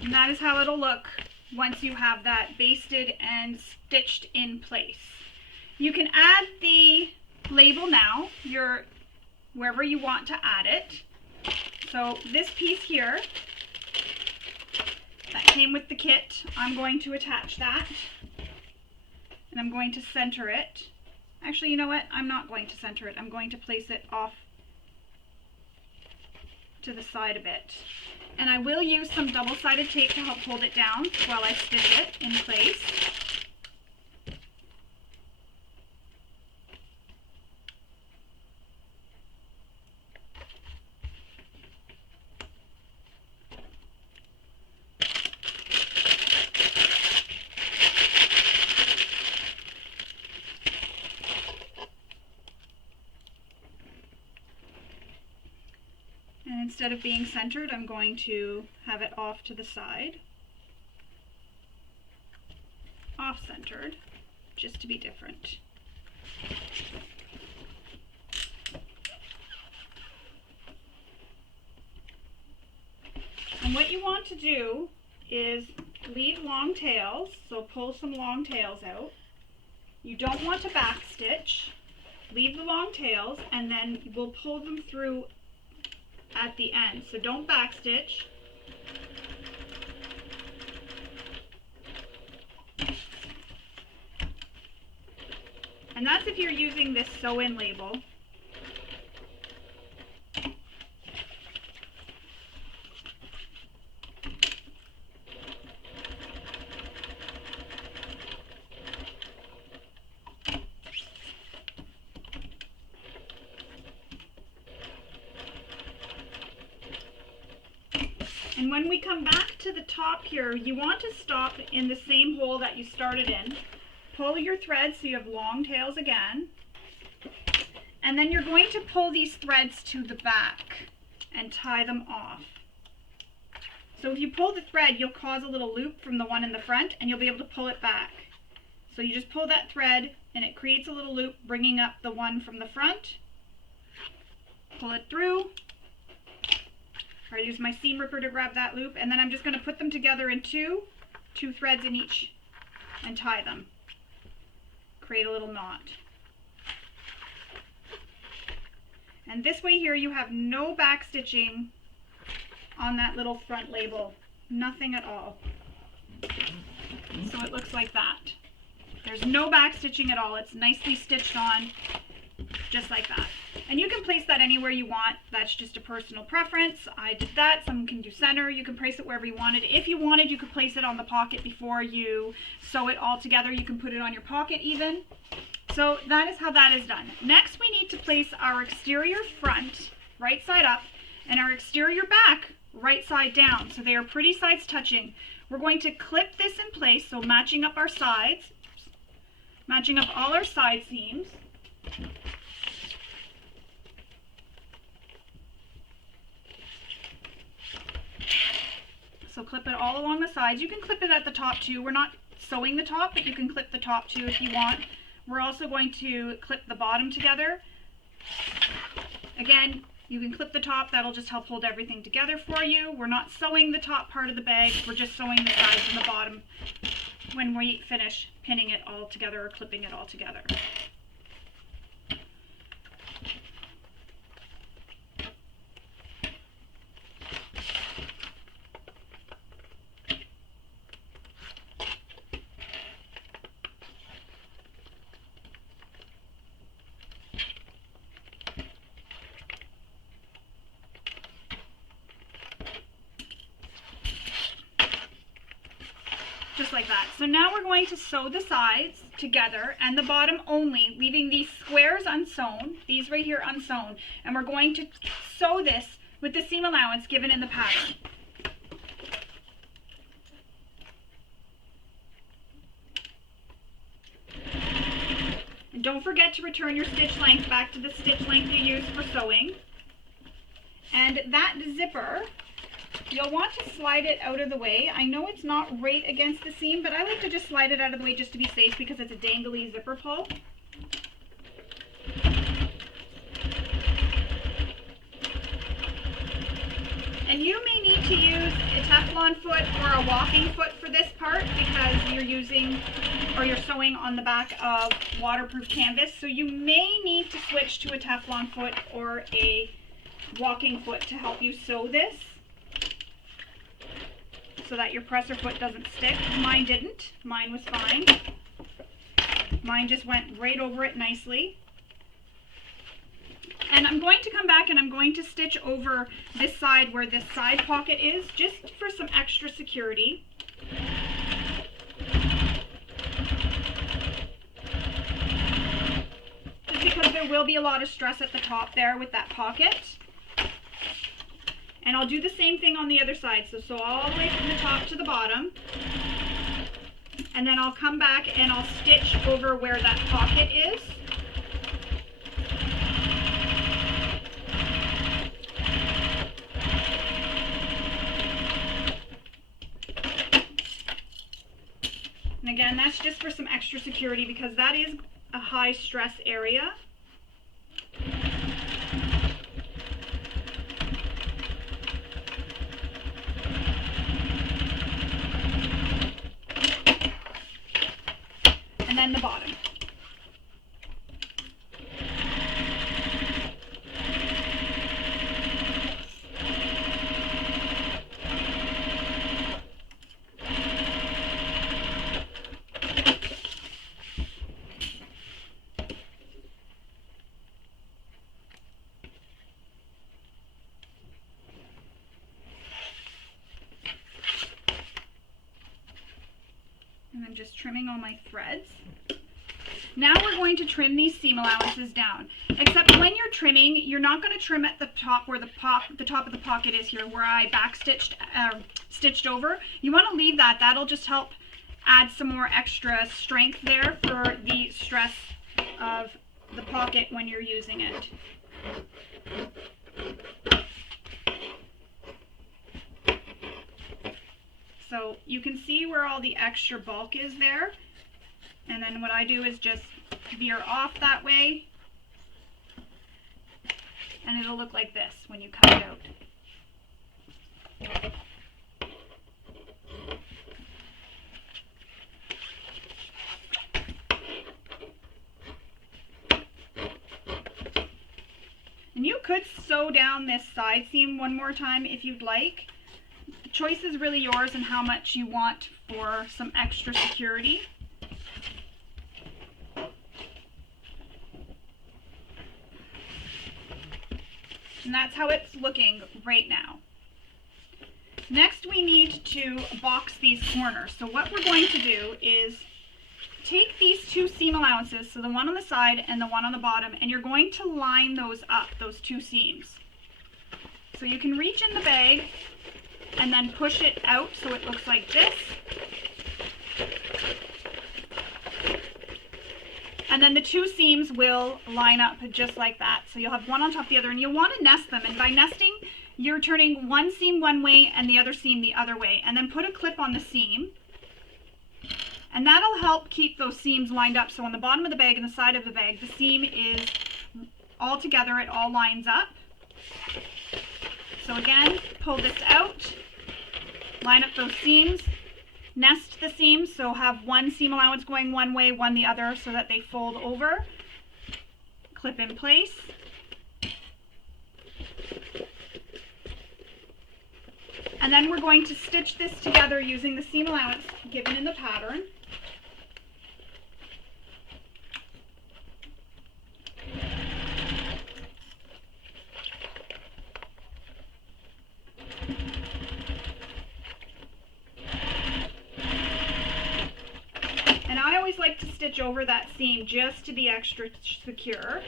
And that is how it'll look once you have that basted and stitched in place. You can add the label now, wherever you want to add it. So this piece here, that came with the kit, I'm going to attach that. And I'm going to center it. Actually, you know what? I'm not going to center it. I'm going to place it off to the side a bit. And I will use some double-sided tape to help hold it down while I stitch it in place. And instead of being centered, I'm going to have it off to the side. Off-centered, just to be different. And what you want to do is leave long tails, so pull some long tails out. You don't want to back stitch. Leave the long tails, and then we'll pull them through at the end. So don't back stitch. And that's if you're using this sew-in label. And when we come back to the top here, you want to stop in the same hole that you started in. Pull your threads so you have long tails again. And then you're going to pull these threads to the back and tie them off. So if you pull the thread, you'll cause a little loop from the one in the front, and you'll be able to pull it back. So you just pull that thread and it creates a little loop, bringing up the one from the front. Pull it through. I use my seam ripper to grab that loop, and then I'm just going to put them together in two threads in each, and tie them. Create a little knot. And this way here you have no back stitching on that little front label. Nothing at all. So it looks like that. There's no back stitching at all. It's nicely stitched on, just like that. And you can place that anywhere you want. That's just a personal preference. I did that. Some can do center. You can place it wherever you wanted. If you wanted, you could place it on the pocket before you sew it all together. You can put it on your pocket even. So that is how that is done. Next, we need to place our exterior front right side up and our exterior back right side down. So they are pretty sides touching. We're going to clip this in place, so matching up our sides, matching up all our side seams. So clip it all along the sides. You can clip it at the top too. We're not sewing the top, but you can clip the top too if you want. We're also going to clip the bottom together. Again, you can clip the top. That'll just help hold everything together for you. We're not sewing the top part of the bag. We're just sewing the sides and the bottom when we finish pinning it all together or clipping it all together. just like that. So now we're going to sew the sides together and the bottom only, leaving these squares unsewn, these right here unsewn, and we're going to sew this with the seam allowance given in the pattern. And don't forget to return your stitch length back to the stitch length you used for sewing. And that zipper, you'll want to slide it out of the way. I know it's not right against the seam, but I like to just slide it out of the way just to be safe because it's a dangly zipper pull. And you may need to use a Teflon foot or a walking foot for this part because you're using or you're sewing on the back of waterproof canvas. So you may need to switch to a Teflon foot or a walking foot to help you sew this so that your presser foot doesn't stick. Mine didn't. Mine was fine. Mine just went right over it nicely. And I'm going to come back and I'm going to stitch over this side where this side pocket is, just for some extra security. Just because there will be a lot of stress at the top there with that pocket. And I'll do the same thing on the other side. So sew all the way from the top to the bottom. And then I'll come back and I'll stitch over where that pocket is. And again, that's just for some extra security because that is a high stress area. And then the bottom. And I'm just trimming all my threads. Now we're going to trim these seam allowances down. Except when you're trimming, you're not going to trim at the top where the top of the pocket is here, where I stitched over. You want to leave that. That'll just help add some more extra strength there for the stress of the pocket when you're using it. So you can see where all the extra bulk is there. And then what I do is just veer off that way. And it'll look like this when you cut it out. And you could sew down this side seam one more time if you'd like. The choice is really yours and how much you want for some extra security. And that's how it's looking right now. Next we need to box these corners. So what we're going to do is take these two seam allowances, so the one on the side and the one on the bottom, and you're going to line those up, those two seams. So you can reach in the bag and then push it out so it looks like this. And then the two seams will line up just like that. So you'll have one on top of the other, and you'll want to nest them. And by nesting, you're turning one seam one way and the other seam the other way. And then put a clip on the seam. And that'll help keep those seams lined up. So on the bottom of the bag and the side of the bag, the seam is all together. It all lines up. So again, pull this out, line up those seams. Nest the seams, so have one seam allowance going one way, one the other, so that they fold over. Clip in place. And then we're going to stitch this together using the seam allowance given in the pattern. like to stitch over that seam just to be extra secure.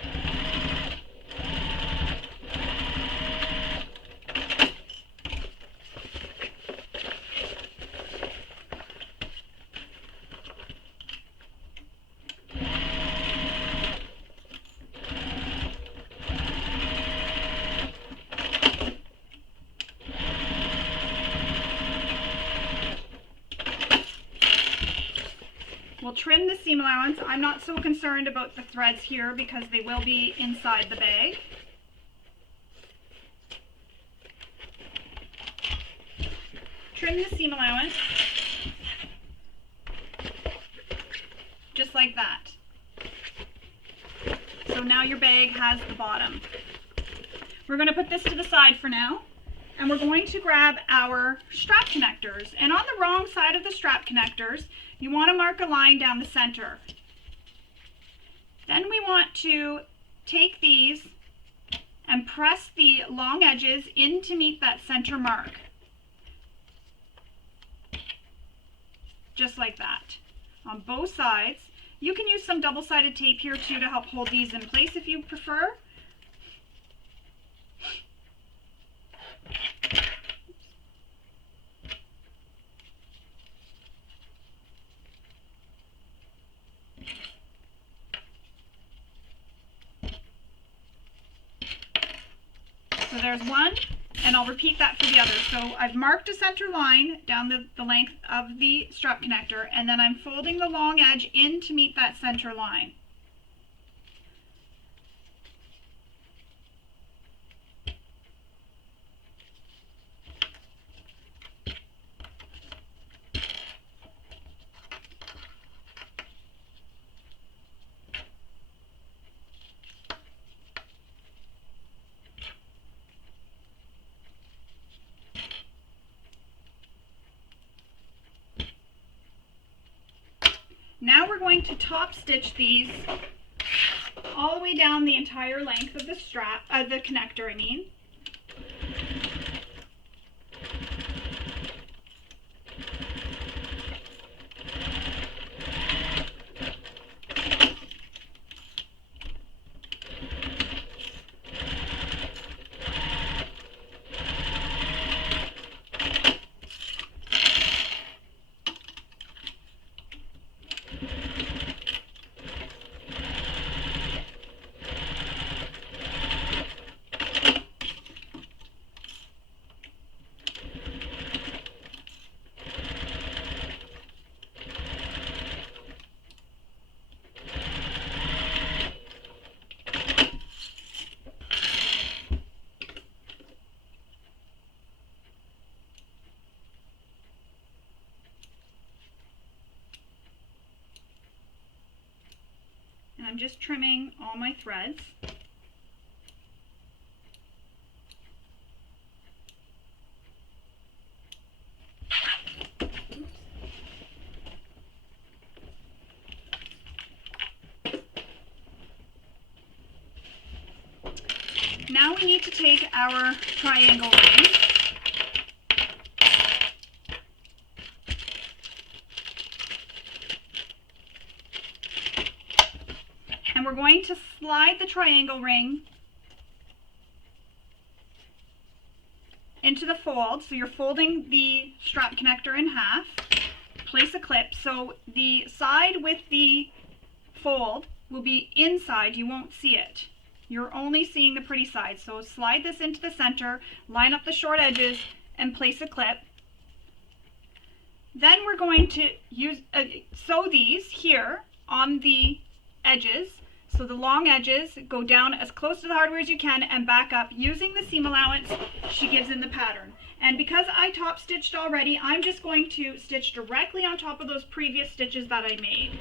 We'll trim the seam allowance. I'm not so concerned about the threads here because they will be inside the bag. Trim the seam allowance, just like that. So now your bag has the bottom. We're going to put this to the side for now, and we're going to grab our strap connectors. And on the wrong side of the strap connectors, you want to mark a line down the center. Then we want to take these and press the long edges in to meet that center mark. Just like that. On both sides. You can use some double-sided tape here too to help hold these in place if you prefer. So there's one, and I'll repeat that for the other. So I've marked a center line down the length of the strap connector, and then I'm folding the long edge in to meet that center line. Now we're going to top stitch these all the way down the entire length of the strap, the connector I mean. And I'm just trimming all my threads. Now we need to take our triangle ring and we're going to slide the triangle ring into the fold. So you're folding the strap connector in half, place a clip. So the side with the fold will be inside, you won't see it. You're only seeing the pretty side. So slide this into the center, line up the short edges, and place a clip. Then we're going to use sew these here on the edges. So the long edges go down as close to the hardware as you can and back up using the seam allowance she gives in the pattern. And because I top stitched already, I'm just going to stitch directly on top of those previous stitches that I made.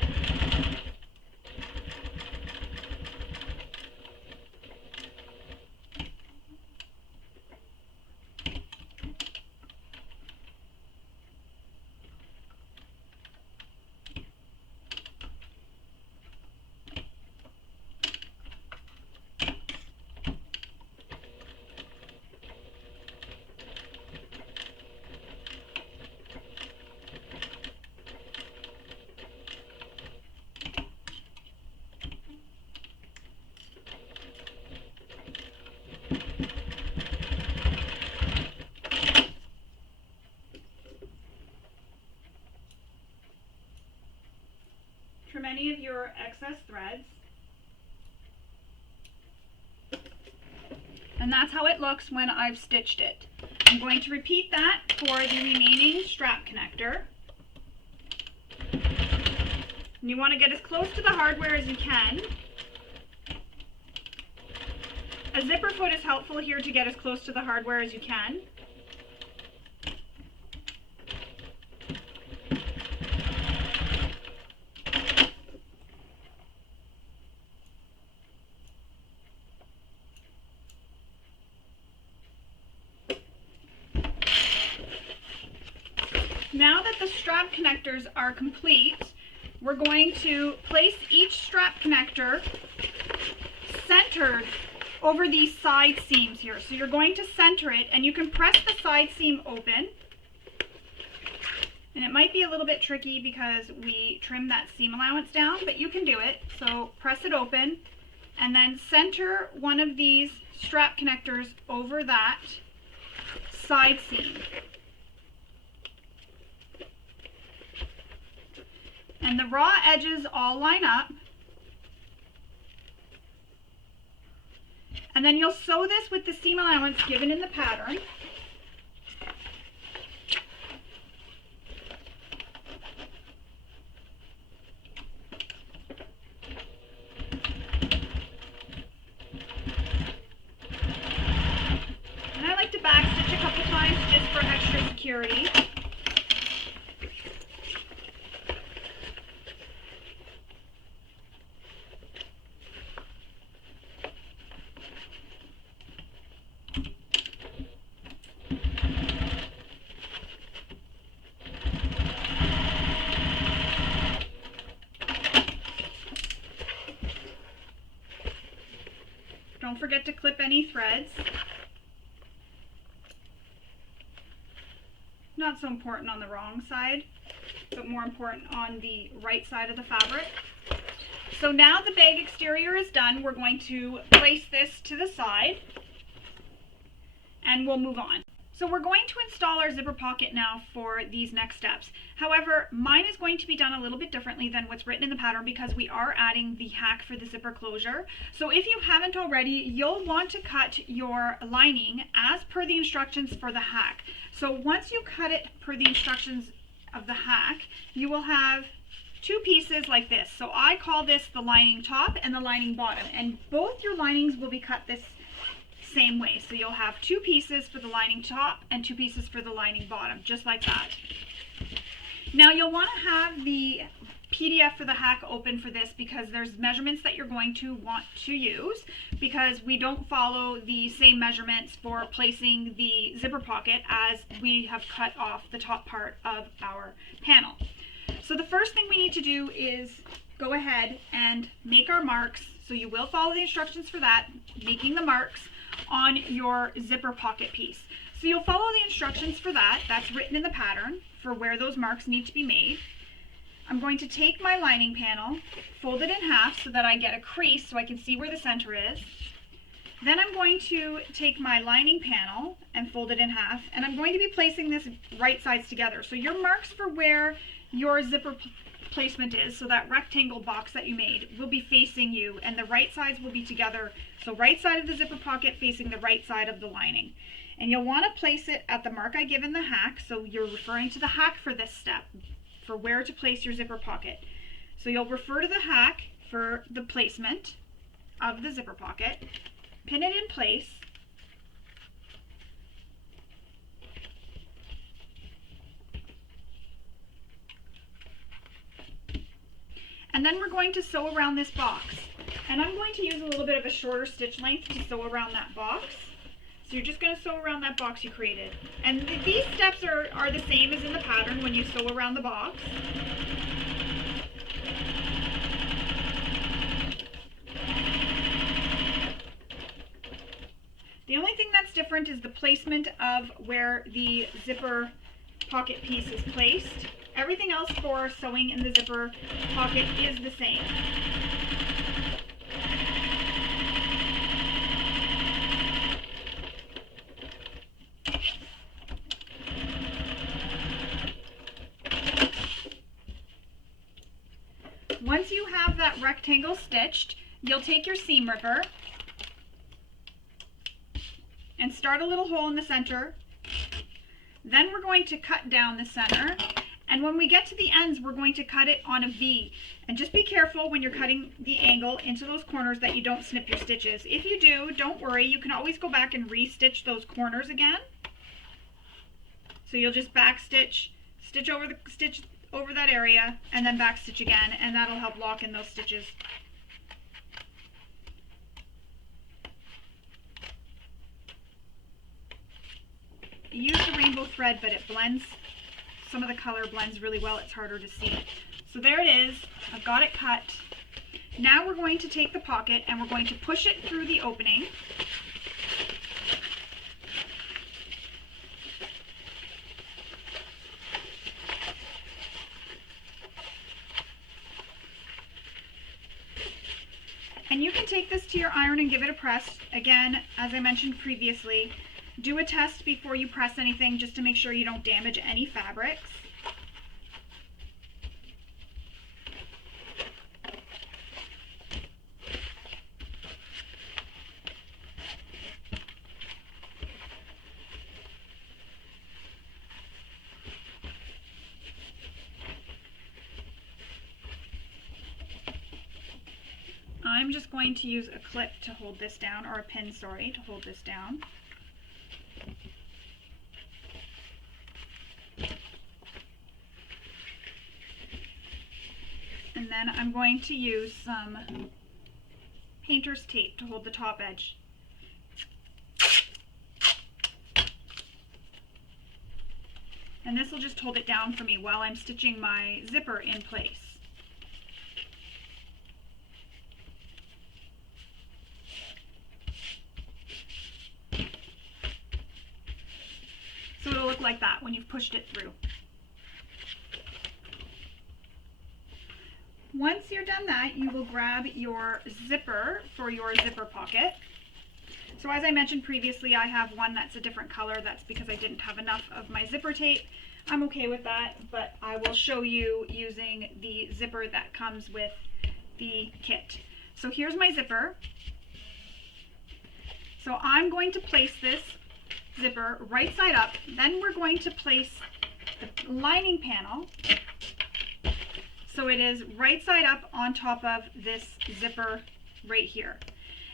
any of your excess threads. And that's how it looks when I've stitched it. I'm going to repeat that for the remaining strap connector. And you want to get as close to the hardware as you can. A zipper foot is helpful here to get as close to the hardware as you can. Now that the strap connectors are complete, we're going to place each strap connector centered over these side seams here. So you're going to center it, and you can press the side seam open. And it might be a little bit tricky because we trimmed that seam allowance down, but you can do it. So press it open, and then center one of these strap connectors over that side seam. And the raw edges all line up. And then you'll sew this with the seam allowance given in the pattern. And I like to backstitch a couple times just for extra security. Don't forget to clip any threads. Not so important on the wrong side, but more important on the right side of the fabric. So now the bag exterior is done. We're going to place this to the side and we'll move on. So we're going to install our zipper pocket now for these next steps. However, mine is going to be done a little bit differently than what's written in the pattern because we are adding the hack for the zipper closure. So if you haven't already, you'll want to cut your lining as per the instructions for the hack. So once you cut it per the instructions of the hack, you will have two pieces like this. So I call this the lining top and the lining bottom, and both your linings will be cut this same way. So you'll have two pieces for the lining top and two pieces for the lining bottom, just like that. Now you'll want to have the PDF for the hack open for this because there's measurements that you're going to want to use because we don't follow the same measurements for placing the zipper pocket as we have cut off the top part of our panel. So the first thing we need to do is go ahead and make our marks. So you will follow the instructions for that, making the marks on your zipper pocket piece. So you'll follow the instructions for that. That's written in the pattern for where those marks need to be made. I'm going to take my lining panel, fold it in half so that I get a crease so I can see where the center is. Then I'm going to take my lining panel and fold it in half, and I'm going to be placing this right sides together. So your marks for where your zipper placement is, so that rectangle box that you made, will be facing you, and the right sides will be together. So right side of the zipper pocket facing the right side of the lining. And you'll want to place it at the mark I give in the hack, so you're referring to the hack for this step, for where to place your zipper pocket. So you'll refer to the hack for the placement of the zipper pocket, pin it in place, and then we're going to sew around this box. And I'm going to use a little bit of a shorter stitch length to sew around that box. So you're just going to sew around that box you created. And these steps are the same as in the pattern when you sew around the box. The only thing that's different is the placement of where the zipper pocket piece is placed. Everything else for sewing in the zipper pocket is the same. Once you have that rectangle stitched, you'll take your seam ripper and start a little hole in the center. Then we're going to cut down the center, and when we get to the ends, we're going to cut it on a V. And just be careful when you're cutting the angle into those corners that you don't snip your stitches. If you do, don't worry, you can always go back and re-stitch those corners again. So you'll just back stitch, stitch over that area, and then back stitch again, and that'll help lock in those stitches. Use the rainbow thread, but it blends, some of the color blends really well, it's harder to see. So there it is, I've got it cut. Now we're going to take the pocket and we're going to push it through the opening. And you can take this to your iron and give it a press. Again, as I mentioned previously, do a test before you press anything just to make sure you don't damage any fabrics. I'm just going to use a clip to hold this down, or a pin, sorry, to hold this down. And then I'm going to use some painter's tape to hold the top edge. And this will just hold it down for me while I'm stitching my zipper in place. So it'll look like that when you've pushed it through. Once you're done that, you will grab your zipper for your zipper pocket. So as I mentioned previously, I have one that's a different color. That's because I didn't have enough of my zipper tape. I'm okay with that, but I will show you using the zipper that comes with the kit. So here's my zipper. So I'm going to place this zipper right side up. Then we're going to place the lining panel so it is right side up on top of this zipper right here.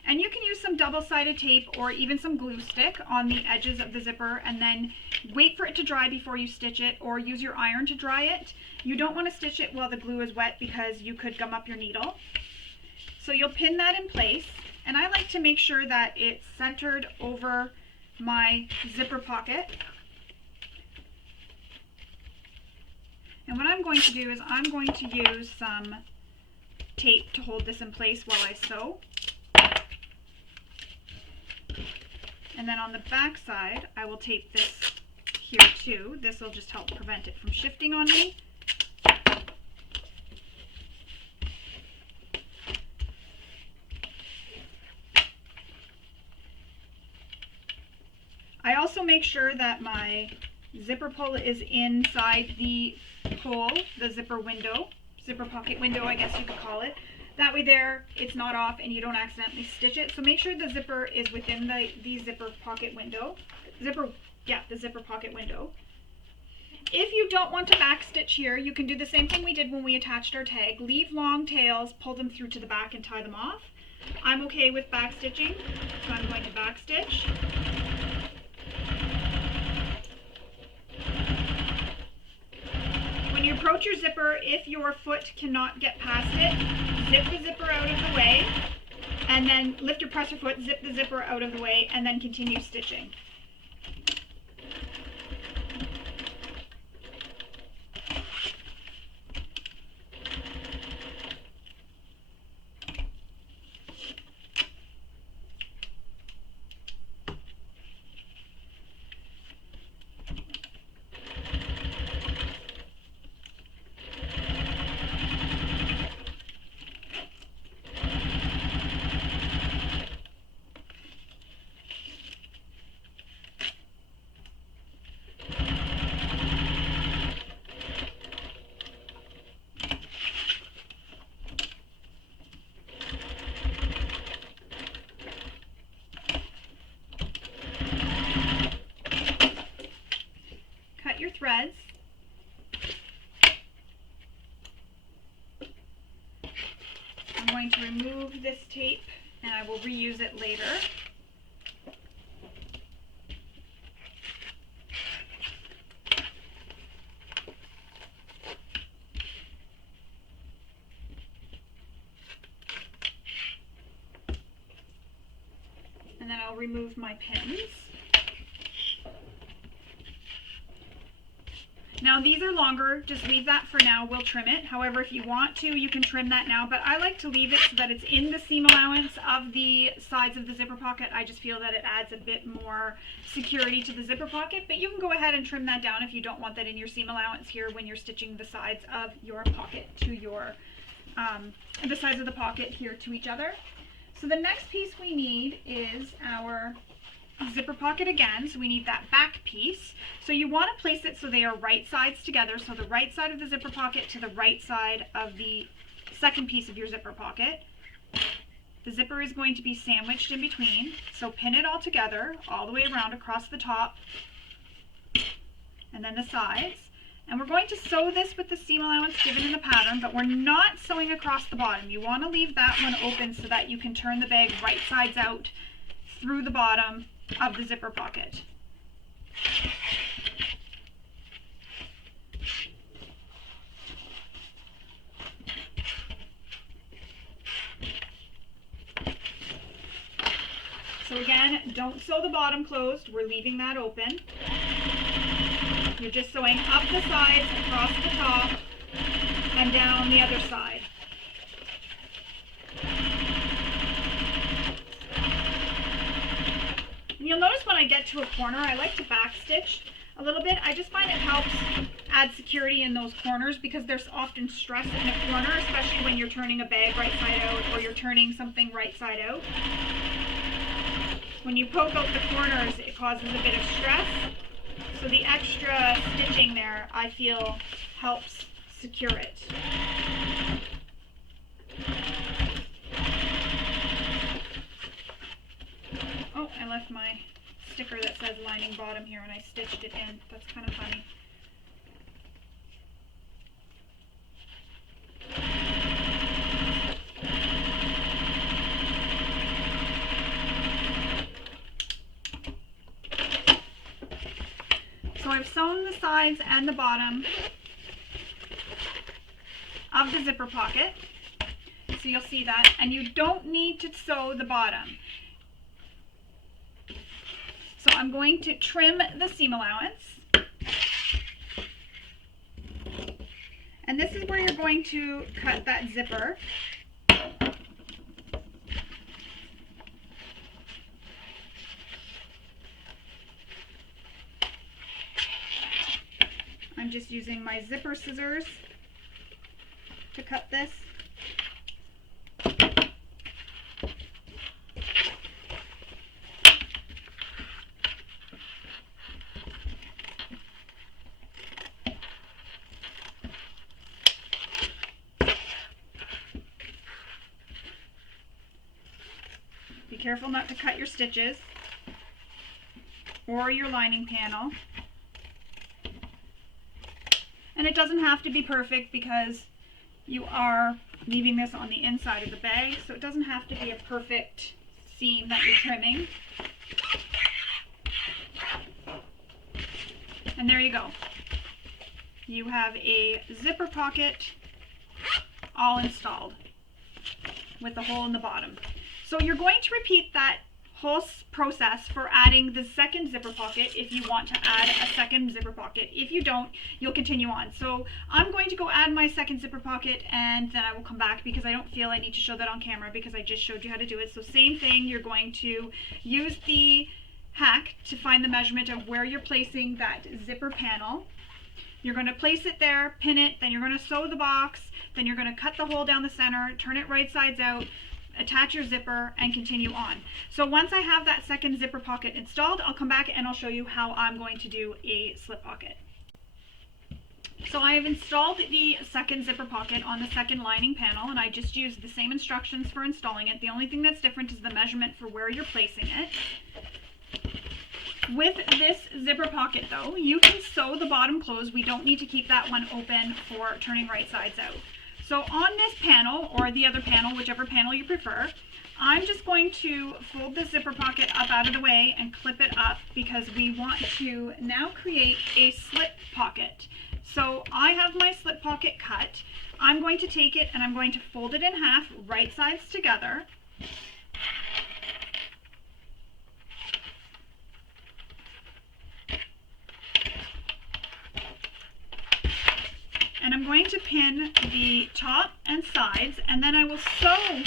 And you can use some double-sided tape or even some glue stick on the edges of the zipper, and then wait for it to dry before you stitch it, or use your iron to dry it. You don't want to stitch it while the glue is wet because you could gum up your needle. So you'll pin that in place, and I like to make sure that it's centered over my zipper pocket. And what I'm going to do is I'm going to use some tape to hold this in place while I sew. And then on the back side, I will tape this here too. This will just help prevent it from shifting on me. I also make sure that my zipper pull is inside the hole, the zipper window, zipper pocket window, I guess you could call it. That way there, it's not off and you don't accidentally stitch it. So make sure the zipper is within the zipper pocket window. The zipper pocket window. If you don't want to back stitch here, you can do the same thing we did when we attached our tag. Leave long tails, pull them through to the back and tie them off. I'm okay with back stitching, so I'm going to back stitch. When you approach your zipper, if your foot cannot get past it, zip the zipper out of the way, and then lift your presser foot, zip the zipper out of the way, and then continue stitching. your threads. I'm going to remove this tape and I will reuse it later. And then I'll remove my pins. Now these are longer, just leave that for now, we'll trim it. However, if you want to, you can trim that now, but I like to leave it so that it's in the seam allowance of the sides of the zipper pocket. I just feel that it adds a bit more security to the zipper pocket, but you can go ahead and trim that down if you don't want that in your seam allowance here when you're stitching the sides of your pocket to your, the sides of the pocket here to each other. So the next piece we need is our zipper pocket again, so we need that back piece. So you want to place it so they are right sides together, so the right side of the zipper pocket to the right side of the second piece of your zipper pocket. The zipper is going to be sandwiched in between, so pin it all together all the way around across the top and then the sides. And we're going to sew this with the seam allowance given in the pattern, but we're not sewing across the bottom. You want to leave that one open so that you can turn the bag right sides out through the bottom of the zipper pocket. So again, don't sew the bottom closed, we're leaving that open. You're just sewing up the sides, across the top, and down the other side. And you'll notice when I get to a corner, I like to backstitch a little bit. I just find it helps add security in those corners because there's often stress in a corner, especially when you're turning a bag right side out or you're turning something right side out. When you poke out the corners, it causes a bit of stress. So the extra stitching there, I feel, helps secure it. Oh, I left my sticker that says lining bottom here and I stitched it in. That's kind of funny. So I've sewn the sides and the bottom of the zipper pocket. So you'll see that. And you don't need to sew the bottom. So I'm going to trim the seam allowance. And this is where you're going to cut that zipper. I'm just using my zipper scissors to cut this. Be careful not to cut your stitches or your lining panel. And it doesn't have to be perfect because you are leaving this on the inside of the bag, so it doesn't have to be a perfect seam that you're trimming. And there you go. You have a zipper pocket all installed with a hole in the bottom. So you're going to repeat that whole process for adding the second zipper pocket if you want to add a second zipper pocket. If you don't, you'll continue on. So I'm going to go add my second zipper pocket and then I will come back because I don't feel I need to show that on camera because I just showed you how to do it. So same thing, you're going to use the hack to find the measurement of where you're placing that zipper panel. You're going to place it there, pin it, then you're going to sew the box, then you're going to cut the hole down the center, turn it right sides out, attach your zipper, and continue on. So once I have that second zipper pocket installed, I'll come back and I'll show you how I'm going to do a slip pocket. So I have installed the second zipper pocket on the second lining panel, and I just used the same instructions for installing it. The only thing that's different is the measurement for where you're placing it. With this zipper pocket though, you can sew the bottom closed. We don't need to keep that one open for turning right sides out. So on this panel, or the other panel, whichever panel you prefer, I'm just going to fold the zipper pocket up out of the way and clip it up because we want to now create a slip pocket. So I have my slip pocket cut. I'm going to take it and I'm going to fold it in half, right sides together. And I'm going to pin the top and sides, and then I will sew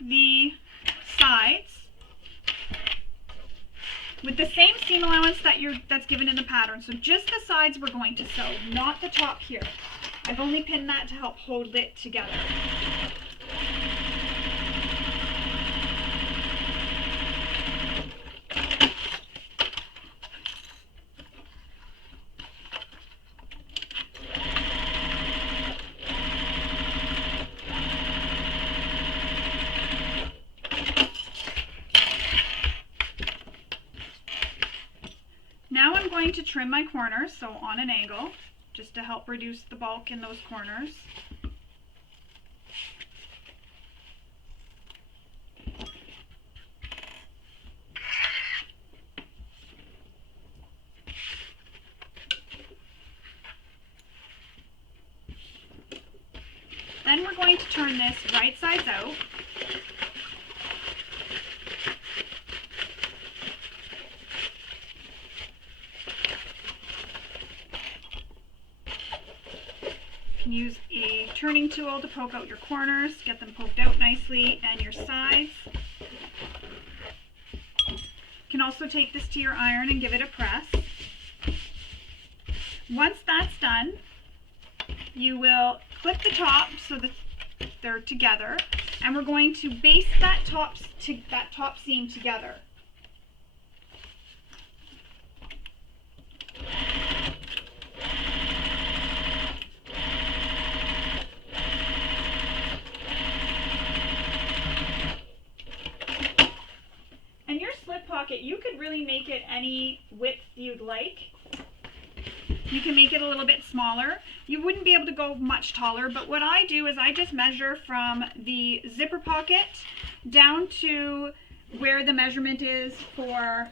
the sides with the same seam allowance that's given in the pattern. So just the sides we're going to sew, not the top here. I've only pinned that to help hold it together. Now I'm going to trim my corners, so on an angle, just to help reduce the bulk in those corners. Then we're going to turn this right sides out. Use a turning tool to poke out your corners, get them poked out nicely, and your sides. You can also take this to your iron and give it a press. Once that's done, you will clip the top so that they're together, and we're going to baste that top seam together. Pocket, you could really make it any width you'd like. You can make it a little bit smaller. You wouldn't be able to go much taller, but what I do is I just measure from the zipper pocket down to where the measurement is for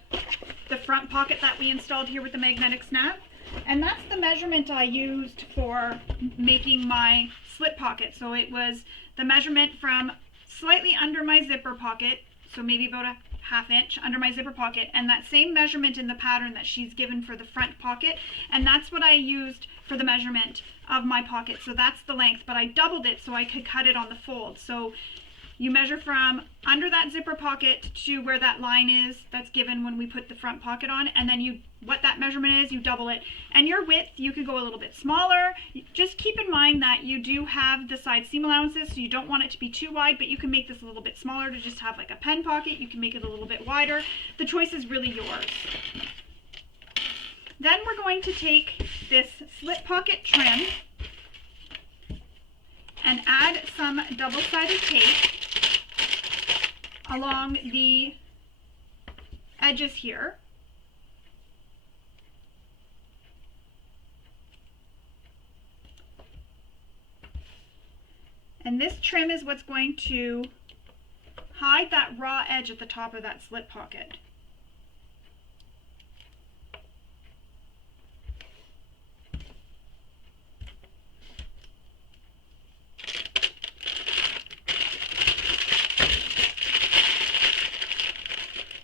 the front pocket that we installed here with the magnetic snap. And that's the measurement I used for making my slip pocket. So it was the measurement from slightly under my zipper pocket, so maybe about a ½ inch under my zipper pocket, and that same measurement in the pattern that she's given for the front pocket, and that's what I used for the measurement of my pocket. So that's the length, but I doubled it so I could cut it on the fold. So you measure from under that zipper pocket to where that line is that's given when we put the front pocket on, and then what that measurement is, you double it. And your width, you could go a little bit smaller. Just keep in mind that you do have the side seam allowances, so you don't want it to be too wide, but you can make this a little bit smaller to just have like a pen pocket. You can make it a little bit wider. The choice is really yours. Then we're going to take this slip pocket trim and add some double-sided tape along the edges here. And this trim is what's going to hide that raw edge at the top of that slip pocket.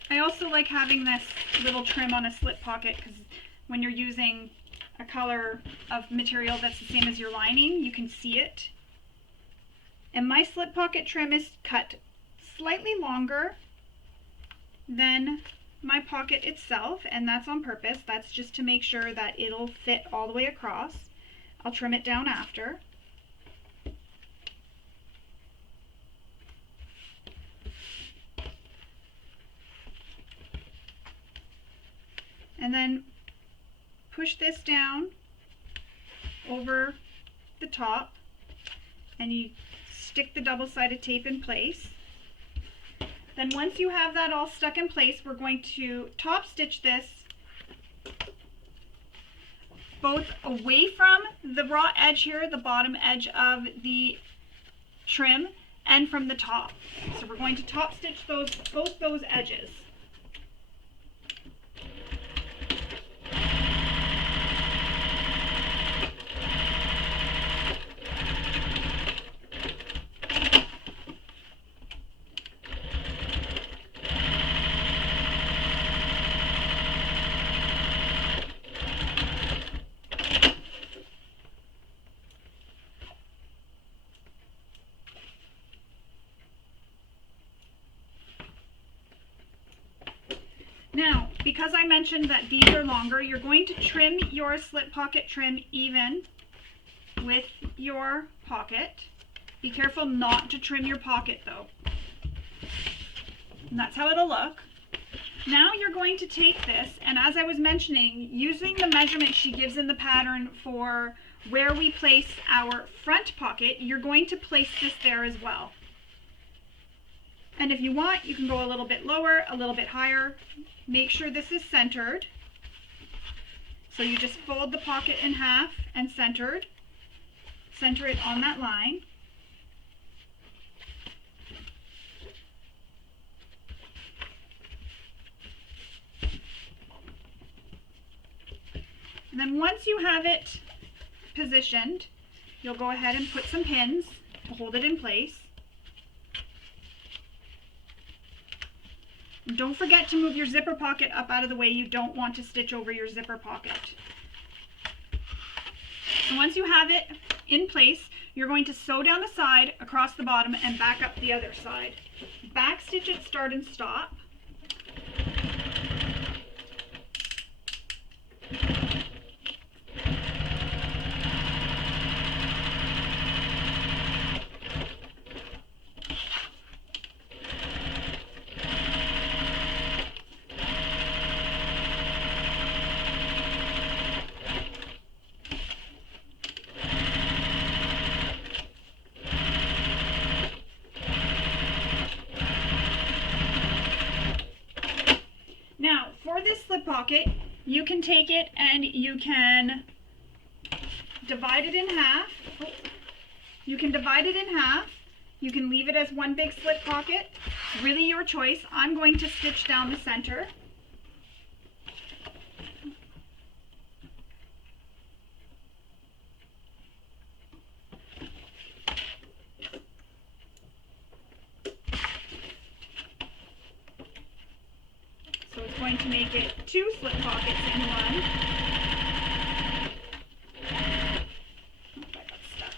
I also like having this little trim on a slip pocket because when you're using a color of material that's the same as your lining, you can see it. And my slip pocket trim is cut slightly longer than my pocket itself, and that's on purpose. That's just to make sure that it'll fit all the way across. I'll trim it down after. And then push this down over the top, and you stick the double-sided tape in place. Then once you have that all stuck in place, we're going to top stitch this both away from the raw edge here, the bottom edge of the trim, and from the top. So we're going to top stitch both those edges. Now, because I mentioned that these are longer, you're going to trim your slip pocket trim even with your pocket. Be careful not to trim your pocket though. And that's how it'll look. Now you're going to take this, and as I was mentioning, using the measurement she gives in the pattern for where we place our front pocket, you're going to place this there as well. And if you want, you can go a little bit lower, a little bit higher. Make sure this is centered. So you just fold the pocket in half and center it on that line. And then once you have it positioned, you'll go ahead and put some pins to hold it in place. And don't forget to move your zipper pocket up out of the way. You don't want to stitch over your zipper pocket. So once you have it in place, you're going to sew down the side across the bottom and back up the other side. Back stitch it start and stop. Now, for this slip pocket, you can take it and you can divide it in half. You can divide it in half. You can leave it as one big slip pocket. Really your choice. I'm going to stitch down the center. Going to make it 2 slip pockets in one. Oh, I got stuck.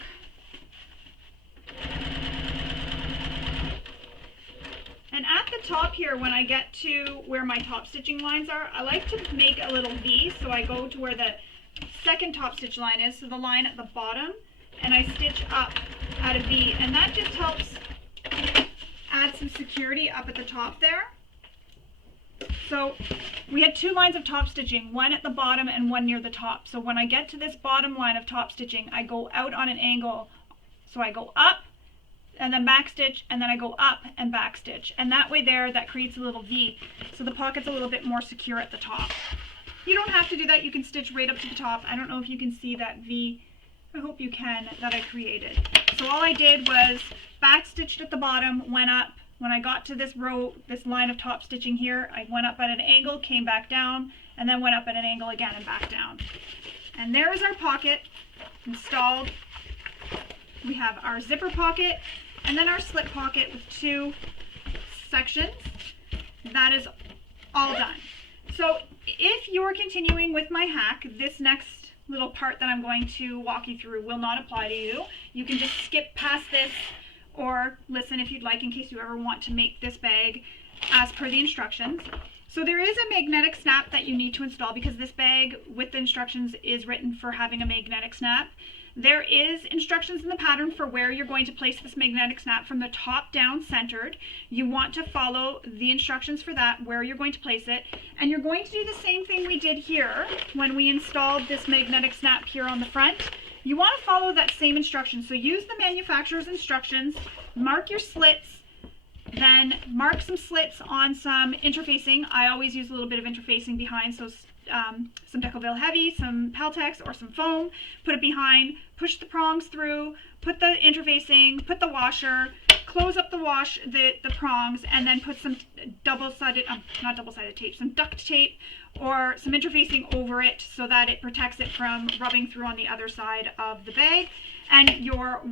And at the top here, when I get to where my top stitching lines are, I like to make a little V, so I go to where the second top stitch line is, so the line at the bottom, and I stitch up at a V, and that just helps add some security up at the top there. So we had 2 lines of top stitching, one at the bottom and one near the top. So when I get to this bottom line of top stitching, I go out on an angle. So I go up and then back stitch, and then I go up and back stitch. And that way there, that creates a little V. So the pocket's a little bit more secure at the top. You don't have to do that. You can stitch right up to the top. I don't know if you can see that V. I hope you can, that I created. So all I did was back stitched at the bottom, went up. When I got to this row, this line of top stitching here, I went up at an angle, came back down, and then went up at an angle again and back down. And there is our pocket installed. We have our zipper pocket and then our slip pocket with 2 sections. That is all done. So if you're continuing with my hack, this next little part that I'm going to walk you through will not apply to you. You can just skip past this, or listen if you'd like, in case you ever want to make this bag as per the instructions. So there is a magnetic snap that you need to install, because this bag with the instructions is written for having a magnetic snap. There is instructions in the pattern for where you're going to place this magnetic snap from the top down centered. You want to follow the instructions for that, where you're going to place it. And you're going to do the same thing we did here when we installed this magnetic snap here on the front. You want to follow that same instruction. So use the manufacturer's instructions, mark your slits, Then mark some slits on some interfacing. I always use a little bit of interfacing behind, so some Decoville Heavy, some Peltex, or some foam. Put it behind, push the prongs through, put the interfacing, put the washer, close up the prongs, and then put some not double-sided tape, some duct tape or some interfacing over it so that it protects it from rubbing through on the other side of the bag. And your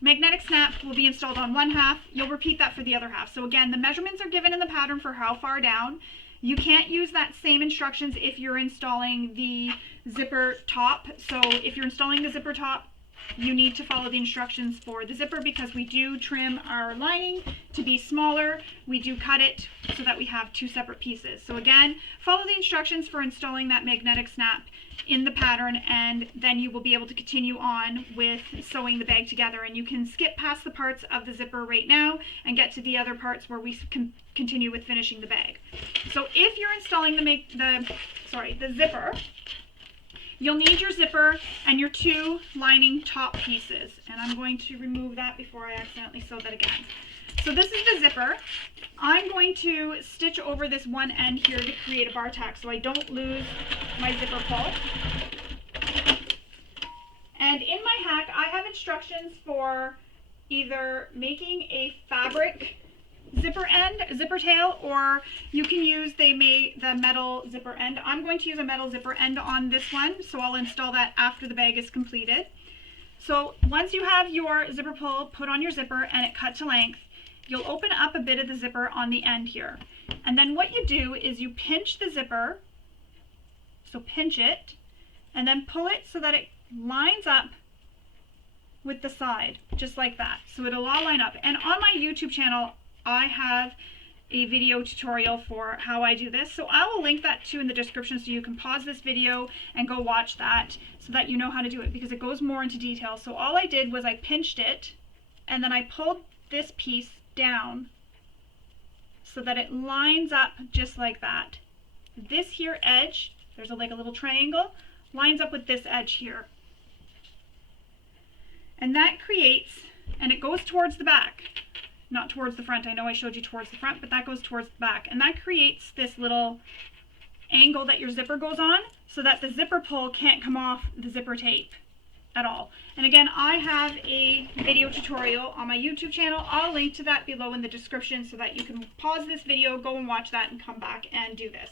magnetic snap will be installed on one half. You'll repeat that for the other half. So again, the measurements are given in the pattern for how far down. You can't use that same instructions if you're installing the zipper top. So if you're installing the zipper top, you need to follow the instructions for the zipper, because we do trim our lining to be smaller. We do cut it so that we have two separate pieces. So again, follow the instructions for installing that magnetic snap in the pattern, and then you will be able to continue on with sewing the bag together. And you can skip past the parts of the zipper right now and get to the other parts where we can continue with finishing the bag. So if you're installing the zipper, you'll need your zipper and your two lining top pieces. And I'm going to remove that before I accidentally sew that again. So this is the zipper. I'm going to stitch over this one end here to create a bar tack so I don't lose my zipper pull. And in my hack, I have instructions for either making a fabric zipper tail, or you can use the metal zipper end. I'm going to use a metal zipper end on this one, so I'll install that after the bag is completed. So once you have your zipper pull put on your zipper and it cut to length, you'll open up a bit of the zipper on the end here. And then what you do is you pinch the zipper, so pinch it, and then pull it so that it lines up with the side, just like that. So it'll all line up. And on my YouTube channel, I have a video tutorial for how I do this. So I will link that too in the description, so you can pause this video and go watch that so that you know how to do it, because it goes more into detail. So all I did was I pinched it and then I pulled this piece down so that it lines up just like that. This here edge, there's like a little triangle, lines up with this edge here. And that creates, and it goes towards the back, not towards the front. I know I showed you towards the front, but that goes towards the back. And that creates this little angle that your zipper goes on so that the zipper pull can't come off the zipper tape at all. And again, I have a video tutorial on my YouTube channel. I'll link to that below in the description so that you can pause this video, go and watch that, and come back and do this.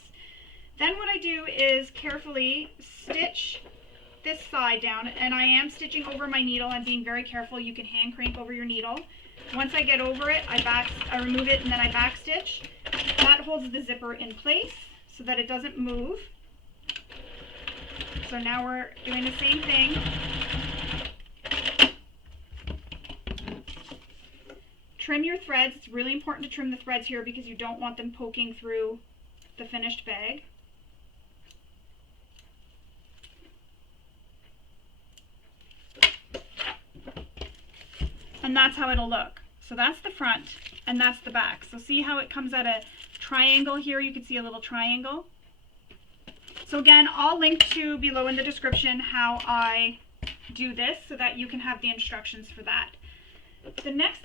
Then what I do is carefully stitch this side down, and I am stitching over my needle. I'm being very careful. You can hand crank over your needle. Once I get over it, I remove it and then I back stitch. That holds the zipper in place so that it doesn't move. So now we're doing the same thing. Trim your threads. It's really important to trim the threads here because you don't want them poking through the finished bag. And that's how it'll look. So that's the front and that's the back. So see how it comes at a triangle here? You can see a little triangle. So again, I'll link to below in the description how I do this so that you can have the instructions for that. The next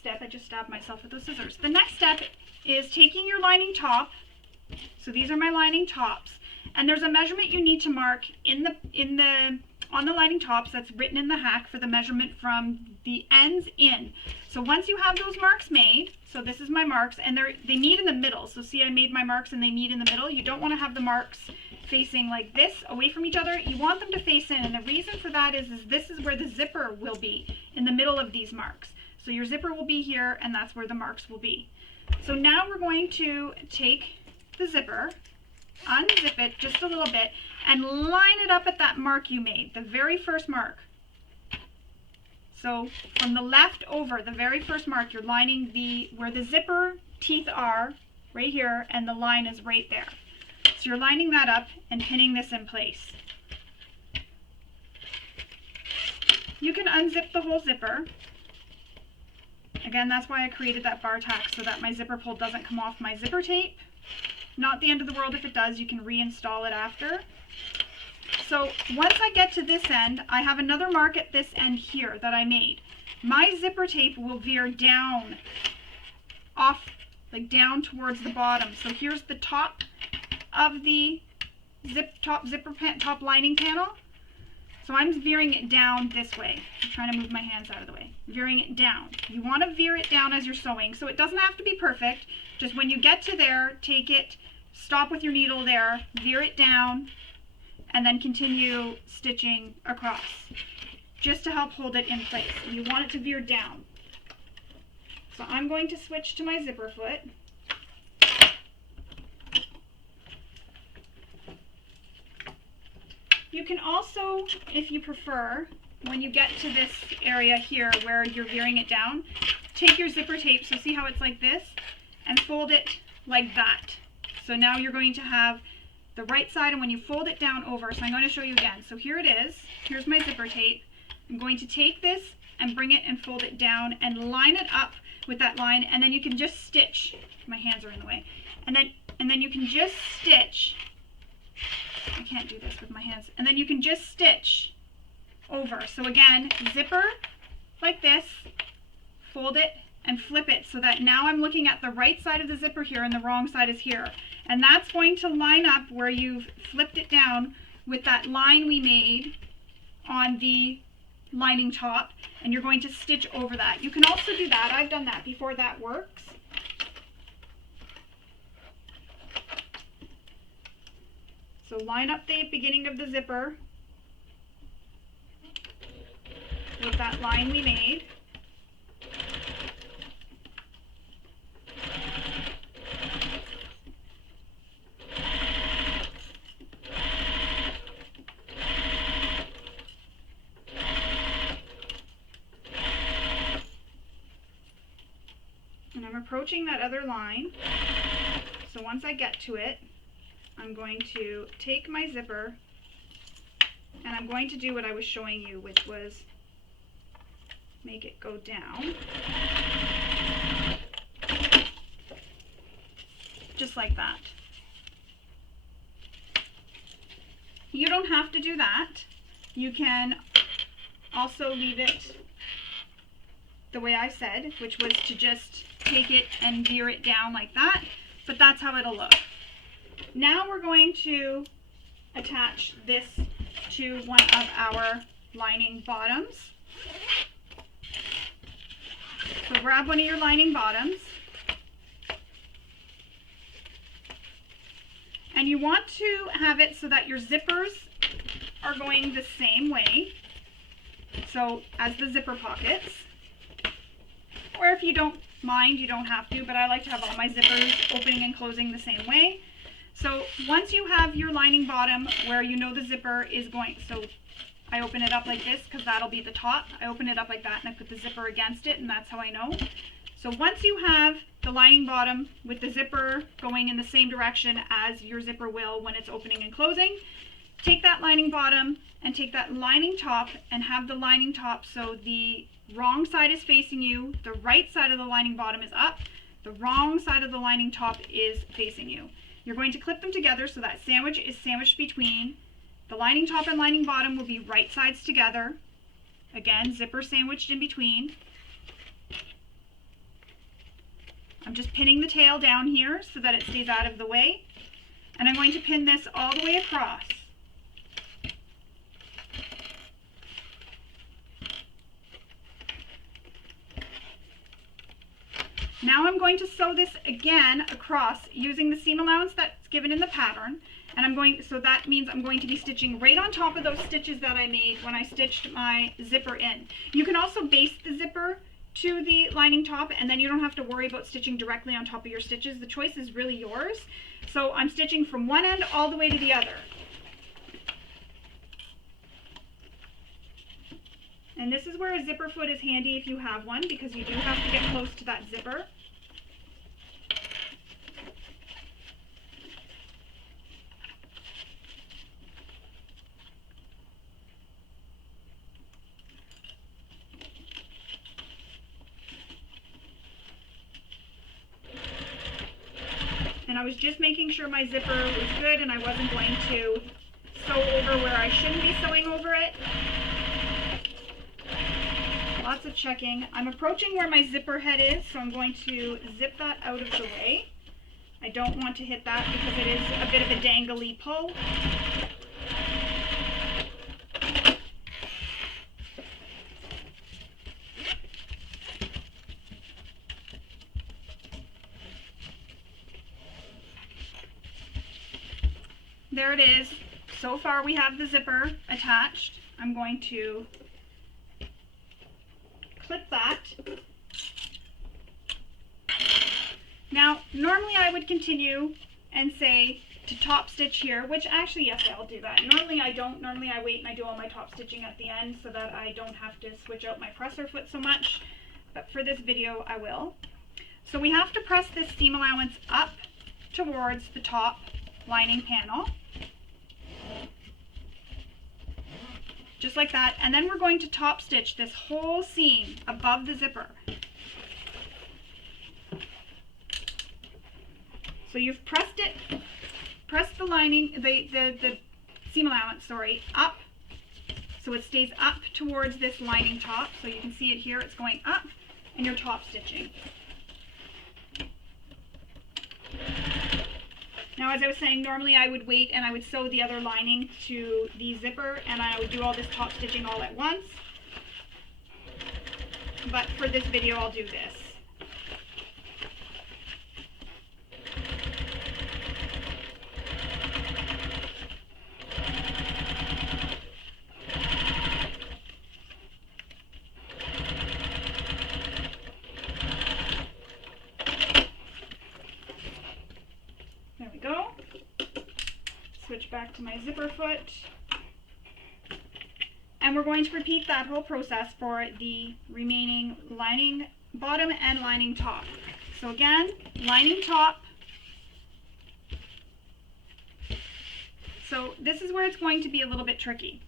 step, I just stabbed myself with the scissors. The next step is taking your lining top. So these are my lining tops. And there's a measurement you need to mark on the lining tops that's written in the hack for the measurement from the ends in. So once you have those marks made, so this is my marks, and they meet in the middle. So see, I made my marks and they meet in the middle. You don't want to have the marks facing like this away from each other. You want them to face in, and the reason for that is this is where the zipper will be, in the middle of these marks. So your zipper will be here, and that's where the marks will be. So now we're going to take the zipper, unzip it just a little bit, and line it up at that mark you made, the very first mark. So from the left over, the very first mark, you're lining where the zipper teeth are, right here, and the line is right there. So you're lining that up and pinning this in place. You can unzip the whole zipper. Again, that's why I created that bar tack, so that my zipper pull doesn't come off my zipper tape. Not the end of the world if it does. You can reinstall it after. So once I get to this end, I have another mark at this end here that I made. My zipper tape will veer down off, like down towards the bottom. So here's the top of the top lining panel. So I'm veering it down this way. I'm trying to move my hands out of the way. Veering it down. You want to veer it down as you're sewing. So it doesn't have to be perfect. Just when you get to there, take it, stop with your needle there, veer it down, and then continue stitching across, just to help hold it in place. You want it to veer down. So I'm going to switch to my zipper foot. You can also, if you prefer, when you get to this area here where you're veering it down, take your zipper tape, so see how it's like this, and fold it like that. So now you're going to have the right side, and when you fold it down over, so I'm going to show you again. So here it is. Here's my zipper tape. I'm going to take this and bring it and fold it down and line it up with that line, and then you can just stitch. My hands are in the way. And then you can just stitch. I can't do this with my hands. And then you can just stitch over. So again, zipper like this, fold it and flip it so that now I'm looking at the right side of the zipper here and the wrong side is here. And that's going to line up where you've flipped it down with that line we made on the lining top, and you're going to stitch over that. You can also do that. I've done that before. That works. So line up the beginning of the zipper with that line we made. And I'm approaching that other line. So once I get to it, I'm going to take my zipper and I'm going to do what I was showing you, which was make it go down. Just like that. You don't have to do that. You can also leave it the way I said, which was to just take it and veer it down like that, but that's how it'll look. Now we're going to attach this to one of our lining bottoms. So grab one of your lining bottoms, and you want to have it so that your zippers are going the same way, so as the zipper pockets. Or if you don't mind, you don't have to, but I like to have all my zippers opening and closing the same way. So once you have your lining bottom where you know the zipper is going, so I open it up like this because that'll be the top. I open it up like that and I put the zipper against it, and that's how I know. So once you have the lining bottom with the zipper going in the same direction as your zipper will when it's opening and closing, take that lining bottom and take that lining top and have the lining top so the wrong side is facing you, the right side of the lining bottom is up, the wrong side of the lining top is facing you. You're going to clip them together so that sandwich is sandwiched between. The lining top and lining bottom will be right sides together. Again, zipper sandwiched in between. I'm just pinning the tail down here so that it stays out of the way. And I'm going to pin this all the way across. Now I'm going to sew this again across using the seam allowance that's given in the pattern, and so that means I'm going to be stitching right on top of those stitches that I made when I stitched my zipper in. You can also baste the zipper to the lining top, and then you don't have to worry about stitching directly on top of your stitches. The choice is really yours. So I'm stitching from one end all the way to the other. And this is where a zipper foot is handy if you have one, because you do have to get close to that zipper. And I was just making sure my zipper was good and I wasn't going to sew over where I shouldn't be sewing over it. Lots of checking. I'm approaching where my zipper head is, so I'm going to zip that out of the way. I don't want to hit that because it is a bit of a dangly pull. There it is. So far we have the zipper attached. I'm going to clip that. Now, normally I would continue and say to top stitch here, which actually, yes, I'll do that. Normally I don't. Normally I wait and I do all my top stitching at the end so that I don't have to switch out my presser foot so much. But for this video, I will. So we have to press this seam allowance up towards the top lining panel. Just like that. And then we're going to top stitch this whole seam above the zipper. So you've pressed it, pressed the lining, the seam allowance, sorry, up, so it stays up towards this lining top. So you can see it here, it's going up, and you're top stitching. Now, as I was saying, normally I would wait and I would sew the other lining to the zipper, and I would do all this top stitching all at once. But for this video, I'll do this. There we go. Switch back to my zipper foot. And we're going to repeat that whole process for the remaining lining bottom and lining top. So again, lining top. So this is where it's going to be a little bit tricky.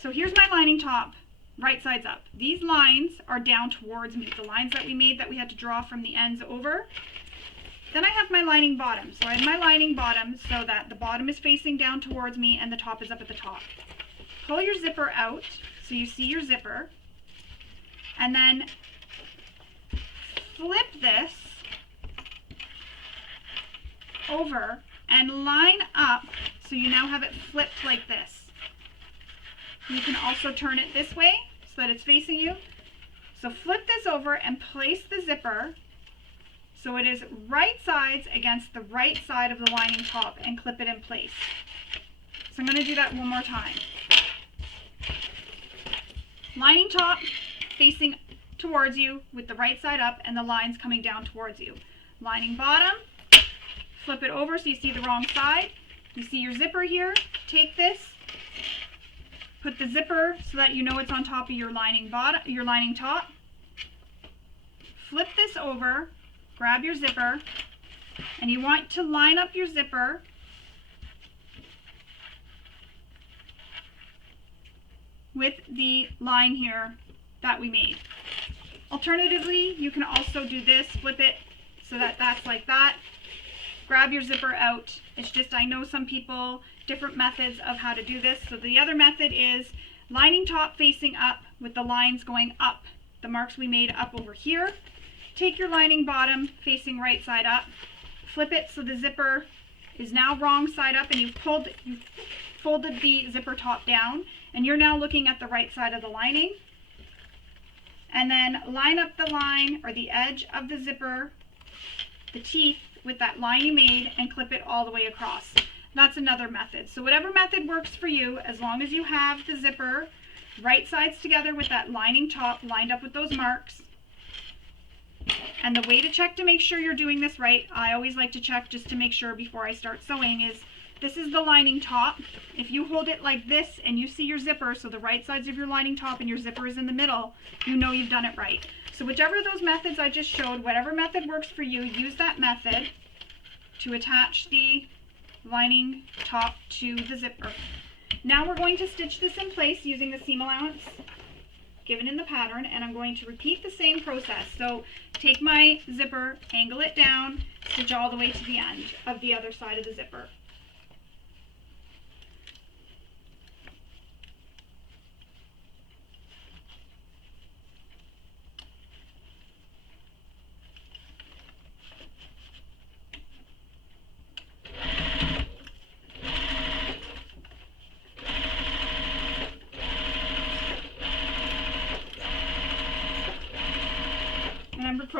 So here's my lining top, right sides up. These lines are down towards me, the lines that we made that we had to draw from the ends over. Then I have my lining bottom. So I have my lining bottom so that the bottom is facing down towards me and the top is up at the top. Pull your zipper out so you see your zipper, and then flip this over and line up so you now have it flipped like this. You can also turn it this way so that it's facing you. So flip this over and place the zipper so it is right sides against the right side of the lining top and clip it in place. So I'm going to do that one more time. Lining top facing towards you with the right side up and the lines coming down towards you. Lining bottom, flip it over so you see the wrong side. You see your zipper here. Take this, put the zipper so that you know it's on top of your lining bottom, your lining top. Flip this over, grab your zipper, and you want to line up your zipper with the line here that we made. Alternatively, you can also do this, flip it so that that's like that. Grab your zipper out. It's just, I know some people, different methods of how to do this. So the other method is lining top facing up with the lines going up, the marks we made up over here. Take your lining bottom facing right side up, flip it so the zipper is now wrong side up, and you've folded the zipper top down, and you're now looking at the right side of the lining. And then line up the line or the edge of the zipper, the teeth, with that line you made, and clip it all the way across. That's another method. So whatever method works for you, as long as you have the zipper right sides together with that lining top lined up with those marks. And the way to check to make sure you're doing this right, I always like to check just to make sure before I start sewing, is this is the lining top. If you hold it like this and you see your zipper, so the right sides of your lining top and your zipper is in the middle, you know you've done it right. So whichever of those methods I just showed, whatever method works for you, use that method to attach the lining top to the zipper. Now we're going to stitch this in place using the seam allowance given in the pattern, and I'm going to repeat the same process. So take my zipper, angle it down, stitch all the way to the end of the other side of the zipper.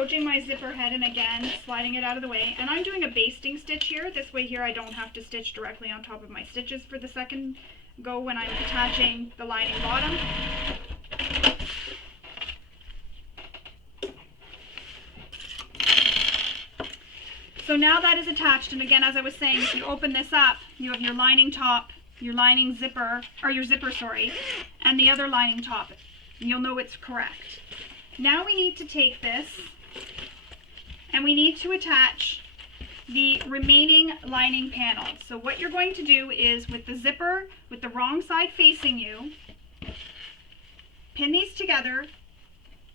approaching my zipper head and again sliding it out of the way, and I'm doing a basting stitch here. This way here I don't have to stitch directly on top of my stitches for the second go when I'm attaching the lining bottom. So now that is attached, and again, as I was saying, if you open this up, you have your lining top, your lining zipper, or your zipper, sorry, and the other lining top. And you'll know it's correct. Now we need to take this and we need to attach the remaining lining panel. So what you're going to do is, with the zipper, with the wrong side facing you, pin these together.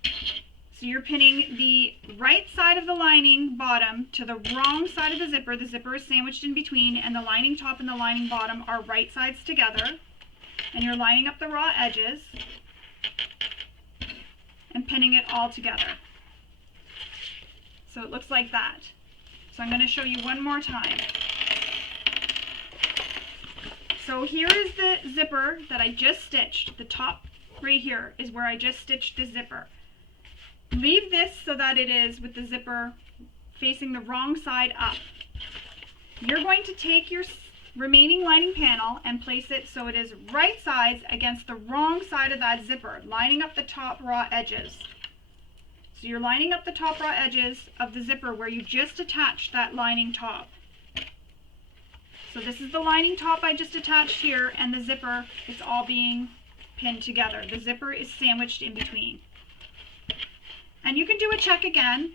So you're pinning the right side of the lining bottom to the wrong side of the zipper. The zipper is sandwiched in between, and the lining top and the lining bottom are right sides together. And you're lining up the raw edges and pinning it all together. So it looks like that. So I'm going to show you one more time. So here is the zipper that I just stitched. The top right here is where I just stitched the zipper. Leave this so that it is with the zipper facing the wrong side up. You're going to take your remaining lining panel and place it so it is right sides against the wrong side of that zipper, lining up the top raw edges. So you're lining up the top raw edges of the zipper where you just attached that lining top. So this is the lining top I just attached here, and the zipper is all being pinned together. The zipper is sandwiched in between. And you can do a check again.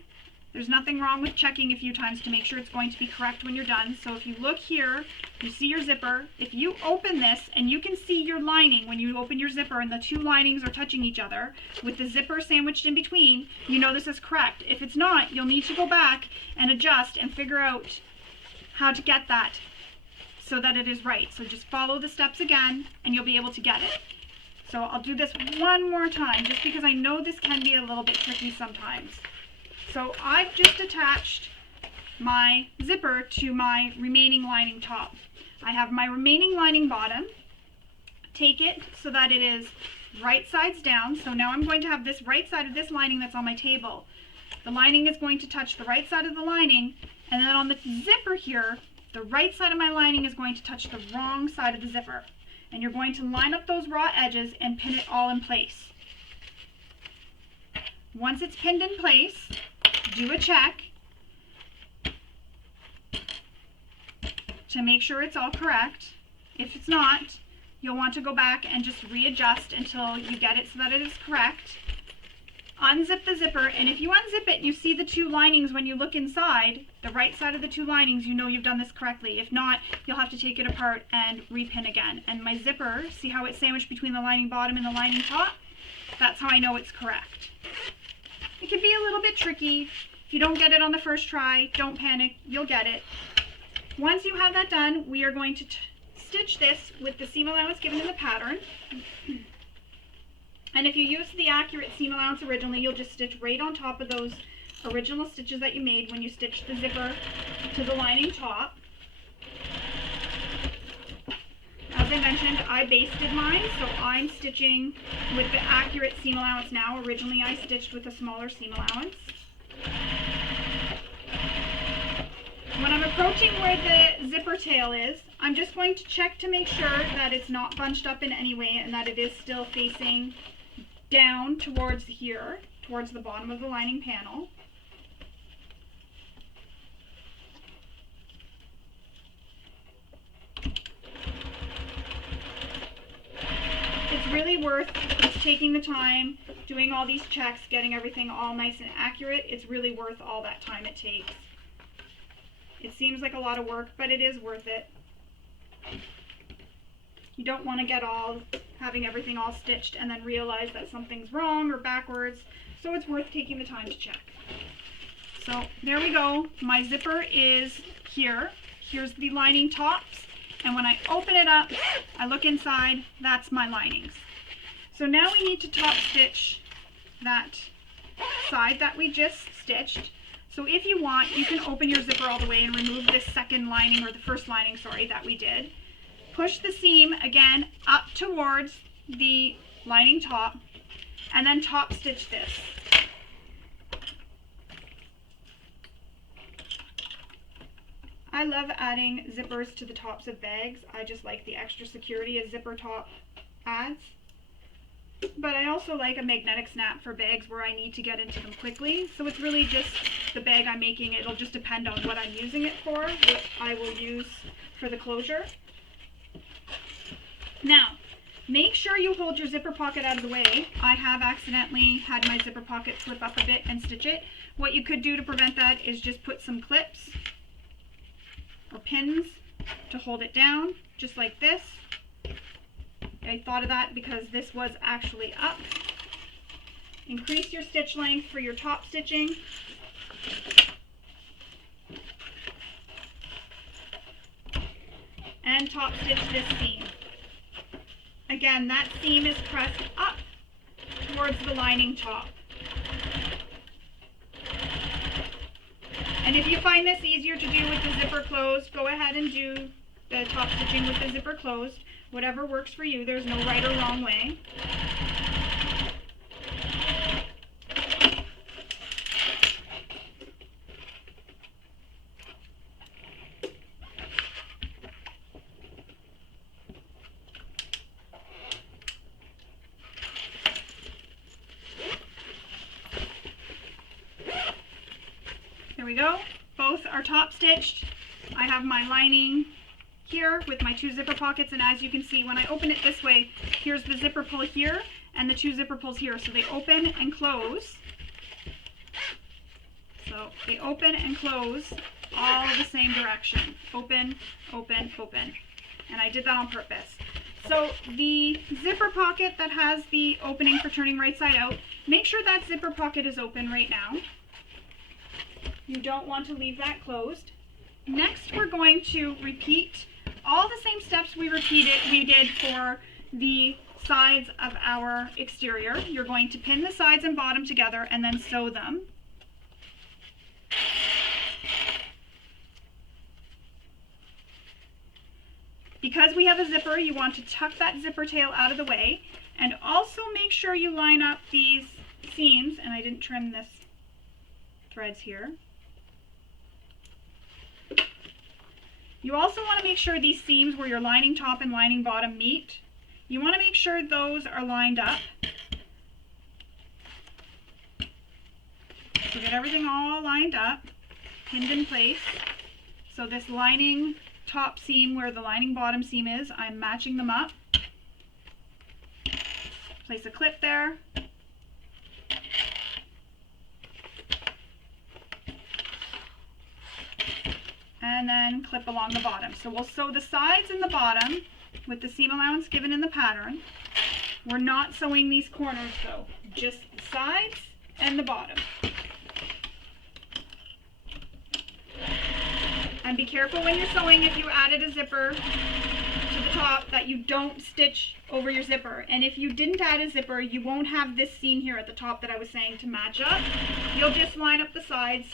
There's nothing wrong with checking a few times to make sure it's going to be correct when you're done. So if you look here, you see your zipper. If you open this and you can see your lining when you open your zipper and the two linings are touching each other with the zipper sandwiched in between, you know this is correct. If it's not, you'll need to go back and adjust and figure out how to get that so that it is right. So just follow the steps again and you'll be able to get it. So I'll do this one more time just because I know this can be a little bit tricky sometimes. So I've just attached my zipper to my remaining lining top. I have my remaining lining bottom. Take it so that it is right sides down. So now I'm going to have this right side of this lining that's on my table. The lining is going to touch the right side of the lining, and then on the zipper here, the right side of my lining is going to touch the wrong side of the zipper. And you're going to line up those raw edges and pin it all in place. Once it's pinned in place, do a check to make sure it's all correct. If it's not, you'll want to go back and just readjust until you get it so that it is correct. Unzip the zipper, and if you unzip it and you see the two linings when you look inside, the right side of the two linings, you know you've done this correctly. If not, you'll have to take it apart and repin again. And my zipper, see how it's sandwiched between the lining bottom and the lining top? That's how I know it's correct. It can be a little bit tricky. If you don't get it on the first try, don't panic, you'll get it. Once you have that done, we are going to stitch this with the seam allowance given in the pattern. And if you use the accurate seam allowance originally, you'll just stitch right on top of those original stitches that you made when you stitched the zipper to the lining top. As I mentioned, I basted mine, so I'm stitching with the accurate seam allowance now. Originally I stitched with a smaller seam allowance. When I'm approaching where the zipper tail is, I'm just going to check to make sure that it's not bunched up in any way and that it is still facing down towards here, towards the bottom of the lining panel. It's really worth taking the time, doing all these checks, getting everything all nice and accurate. It's really worth all that time it takes. It seems like a lot of work, but it is worth it. You don't want to get having everything all stitched and then realize that something's wrong or backwards, so it's worth taking the time to check. So there we go. My zipper is here. Here's the lining tops, and when I open it up, I look inside, that's my linings. So now we need to top stitch that side that we just stitched. So if you want, you can open your zipper all the way and remove this second lining, or the first lining, sorry, that we did. Push the seam again up towards the lining top, and then top stitch this. I love adding zippers to the tops of bags. I just like the extra security a zipper top adds. But I also like a magnetic snap for bags where I need to get into them quickly. So it's really just the bag I'm making. It'll just depend on what I'm using it for, what I will use for the closure. Now, make sure you hold your zipper pocket out of the way. I have accidentally had my zipper pocket slip up a bit and stitch it. What you could do to prevent that is just put some clips or pins to hold it down, just like this. I thought of that because this was actually up. Increase your stitch length for your top stitching. And top stitch this seam. Again, that seam is pressed up towards the lining top. And if you find this easier to do with the zipper closed, go ahead and do the top stitching with the zipper closed. Whatever works for you, there's no right or wrong way. There we go. Both are top stitched. I have my lining here with my 2 zipper pockets, and as you can see, when I open it this way, here's the zipper pull here and the 2 zipper pulls here, so they open and close. So they open and close all the same direction. Open, open, open. And I did that on purpose. So the zipper pocket that has the opening for turning right side out, make sure that zipper pocket is open right now. You don't want to leave that closed. Next, we're going to repeat all the same steps we did for the sides of our exterior. You're going to pin the sides and bottom together and then sew them. Because we have a zipper, you want to tuck that zipper tail out of the way, and also make sure you line up these seams, and I didn't trim this threads here. You also want to make sure these seams where your lining top and lining bottom meet, you want to make sure those are lined up. So get everything all lined up, pinned in place. So this lining top seam where the lining bottom seam is, I'm matching them up. Place a clip there. And then clip along the bottom. So we'll sew the sides and the bottom with the seam allowance given in the pattern. We're not sewing these corners though, just the sides and the bottom. And be careful when you're sewing, if you added a zipper to the top, that you don't stitch over your zipper. And if you didn't add a zipper, you won't have this seam here at the top that I was saying to match up. You'll just line up the sides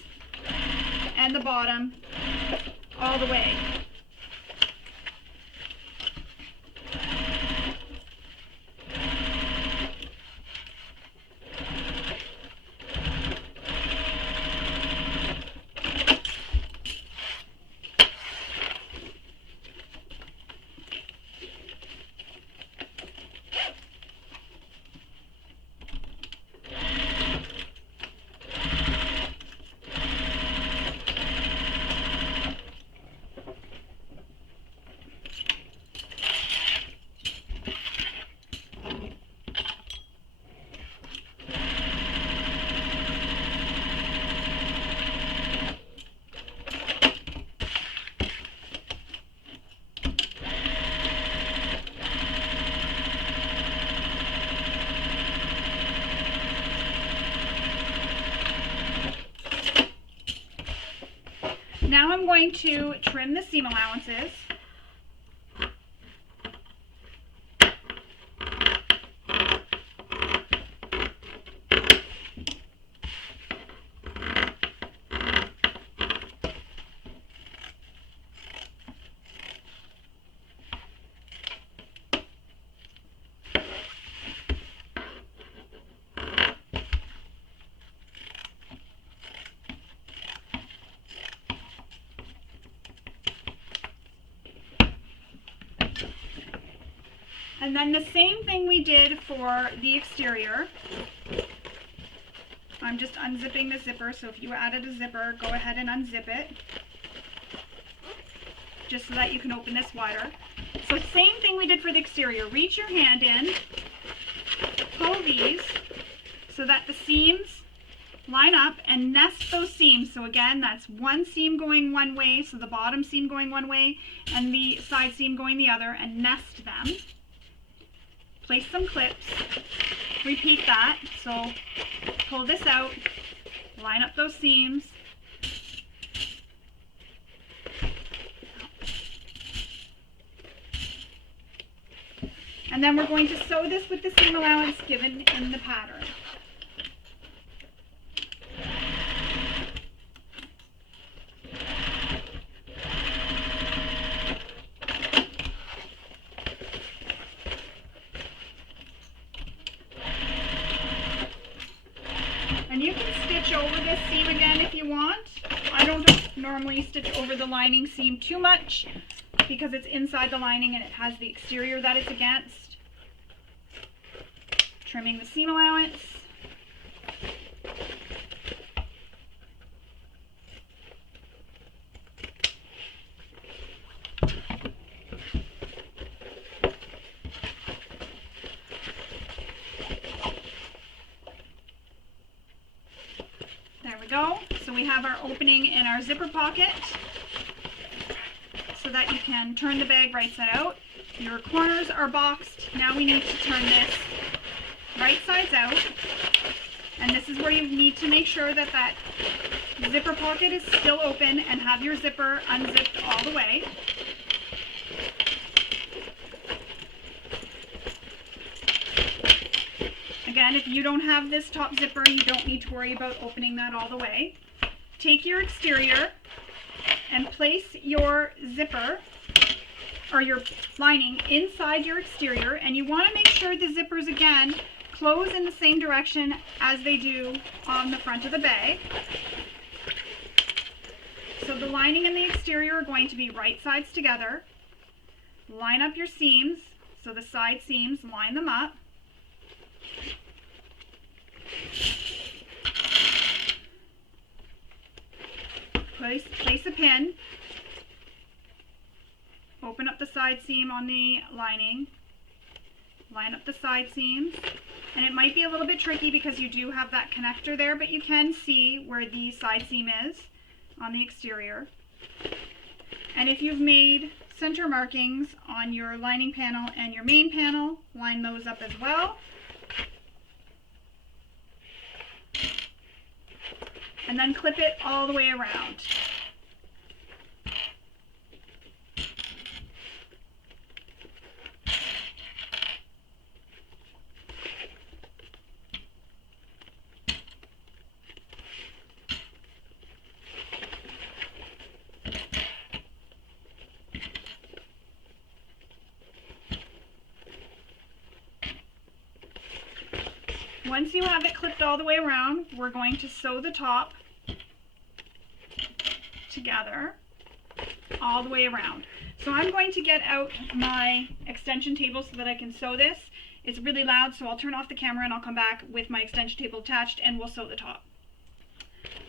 and the bottom all the way. Now I'm going to trim the seam allowances. And then the same thing we did for the exterior. I'm just unzipping the zipper, so if you added a zipper, go ahead and unzip it, just so that you can open this wider. So same thing we did for the exterior. Reach your hand in, pull these so that the seams line up, and nest those seams. So again, that's one seam going one way, so the bottom seam going one way, and the side seam going the other, and nest them. Place some clips, repeat that. So pull this out, line up those seams, and then we're going to sew this with the seam allowance given in the pattern. And you can stitch over this seam again if you want. I don't normally stitch over the lining seam too much because it's inside the lining and it has the exterior that it's against. Trimming the seam allowance. There we go. So we have our opening in our zipper pocket so that you can turn the bag right side out. Your corners are boxed. Now we need to turn this right sides out. And this is where you need to make sure that that zipper pocket is still open and have your zipper unzipped all the way. Again, if you don't have this top zipper, you don't need to worry about opening that all the way. Take your exterior and place your zipper or your lining inside your exterior, and you want to make sure the zippers again close in the same direction as they do on the front of the bag. So the lining and the exterior are going to be right sides together. Line up your seams, so the side seams, line them up. Place a pin, open up the side seam on the lining, line up the side seams, and it might be a little bit tricky because you do have that connector there, but you can see where the side seam is on the exterior. And if you've made center markings on your lining panel and your main panel, line those up as well. And then clip it all the way around. Once you have it clipped all the way around, we're going to sew the top together all the way around. So I'm going to get out my extension table so that I can sew this. It's really loud, so I'll turn off the camera and I'll come back with my extension table attached and we'll sew the top.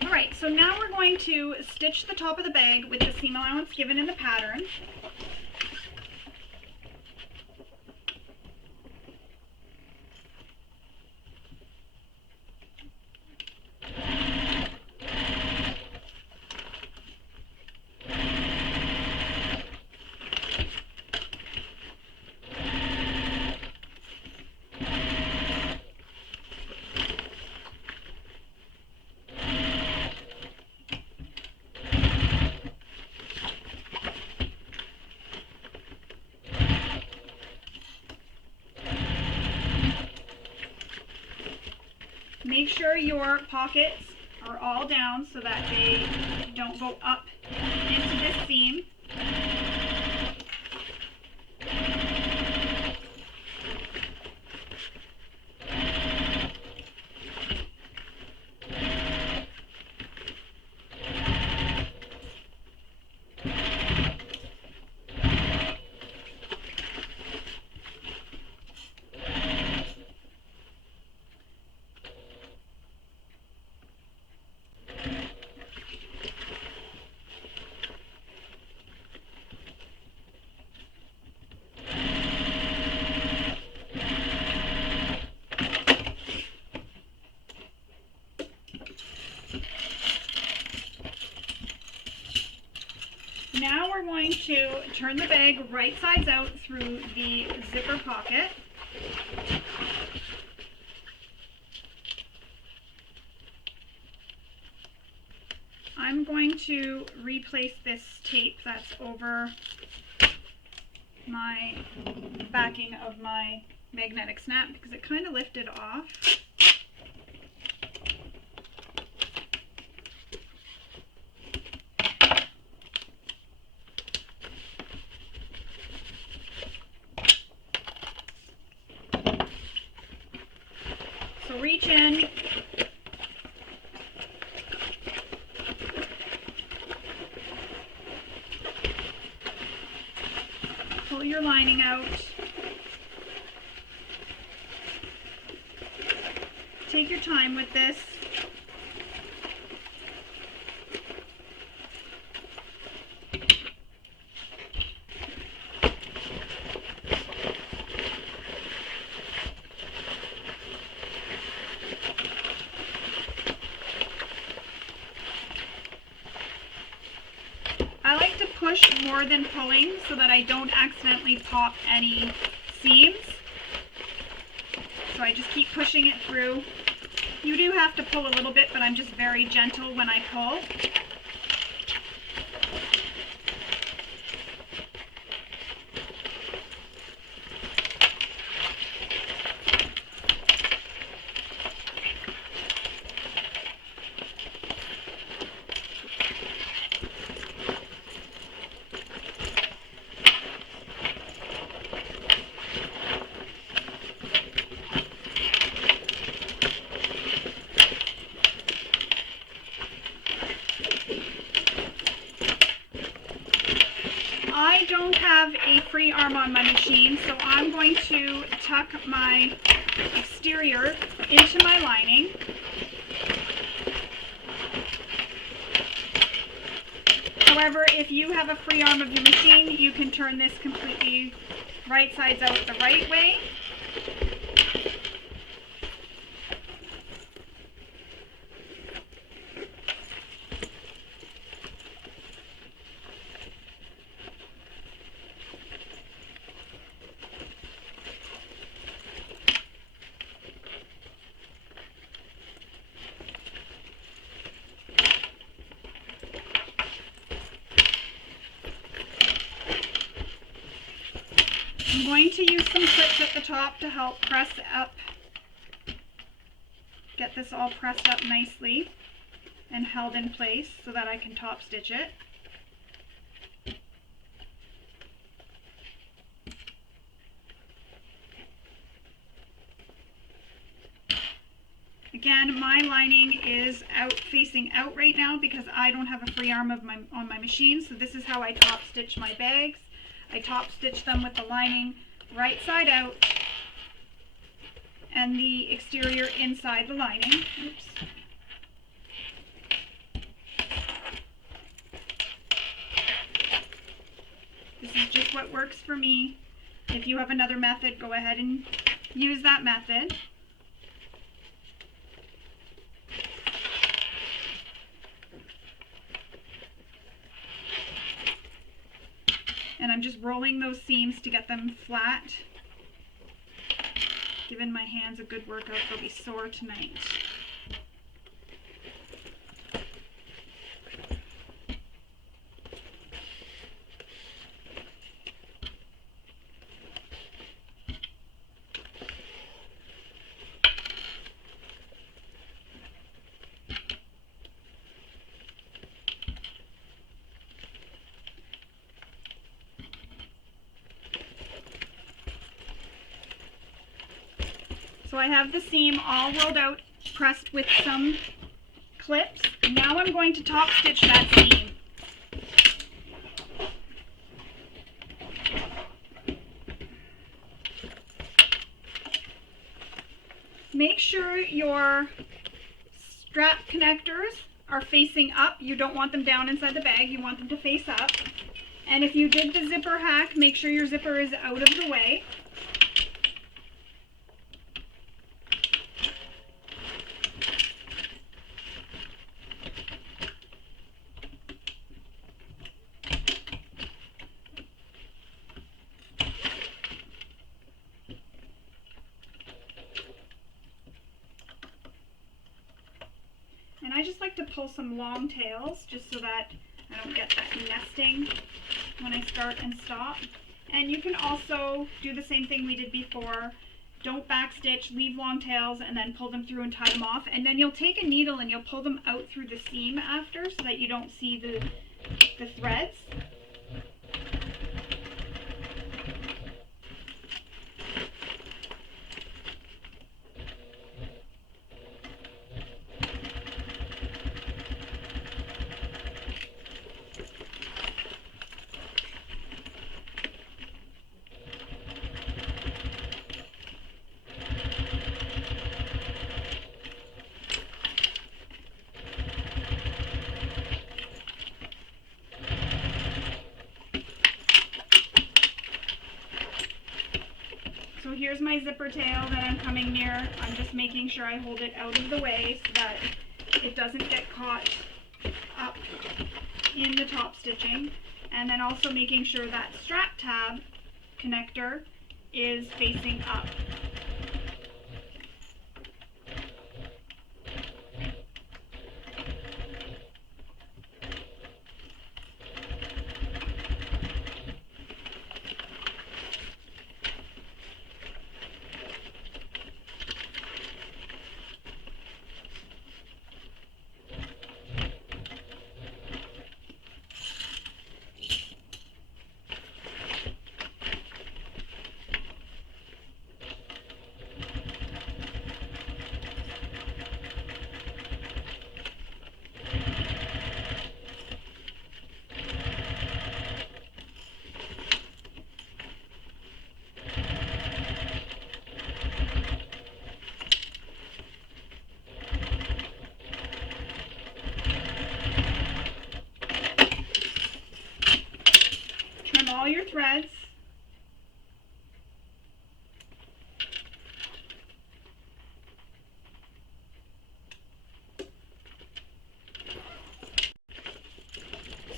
Alright, so now we're going to stitch the top of the bag with the seam allowance given in the pattern. Make sure your pockets are all down so that they don't go up into this seam. going to turn the bag right sides out through the zipper pocket. I'm going to replace this tape that's over my backing of my magnetic snap because it kind of lifted off. So reach in, pull your lining out, take your time with this. I like to push more than pulling so that I don't accidentally pop any seams. So I just keep pushing it through. You do have to pull a little bit, but I'm just very gentle when I pull. I don't have a free arm on my machine, so I'm going to tuck my exterior into my lining. However, if you have a free arm of your machine, you can turn this completely right sides out the right way. I'm going to use some clips at the top to help press up, get this all pressed up nicely and held in place so that I can top stitch it. Again, my lining is facing out right now because I don't have a free arm on my machine, so this is how I top stitch my bags. I top stitch them with the lining right side out and the exterior inside the lining. Oops. This is just what works for me. If you have another method, go ahead and use that method. And I'm just rolling those seams to get them flat. Giving my hands a good workout, they'll be sore tonight. So I have the seam all rolled out, pressed with some clips. Now I'm going to top stitch that seam. Make sure your strap connectors are facing up. You don't want them down inside the bag, you want them to face up. And if you did the zipper hack, make sure your zipper is out of the way. I just like to pull some long tails just so that I don't get that nesting when I start and stop. And you can also do the same thing we did before. Don't backstitch, leave long tails, and then pull them through and tie them off. And then you'll take a needle and you'll pull them out through the seam after so that you don't see the threads. So here's my zipper tail that I'm coming near. I'm just making sure I hold it out of the way so that it doesn't get caught up in the top stitching. And then also making sure that strap tab connector is facing up. All your threads.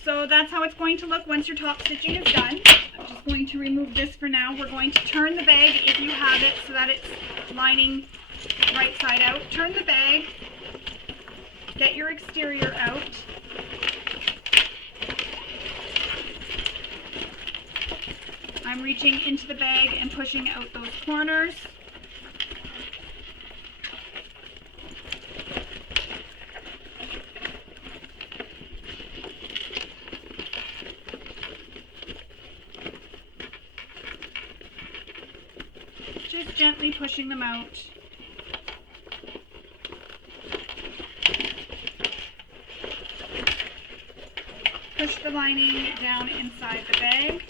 So that's how it's going to look once your top stitching is done. I'm just going to remove this for now. We're going to turn the bag if you have it so that it's lining right side out. Turn the bag, get your exterior out. I'm reaching into the bag and pushing out those corners. Just gently pushing them out. Push the lining down inside the bag.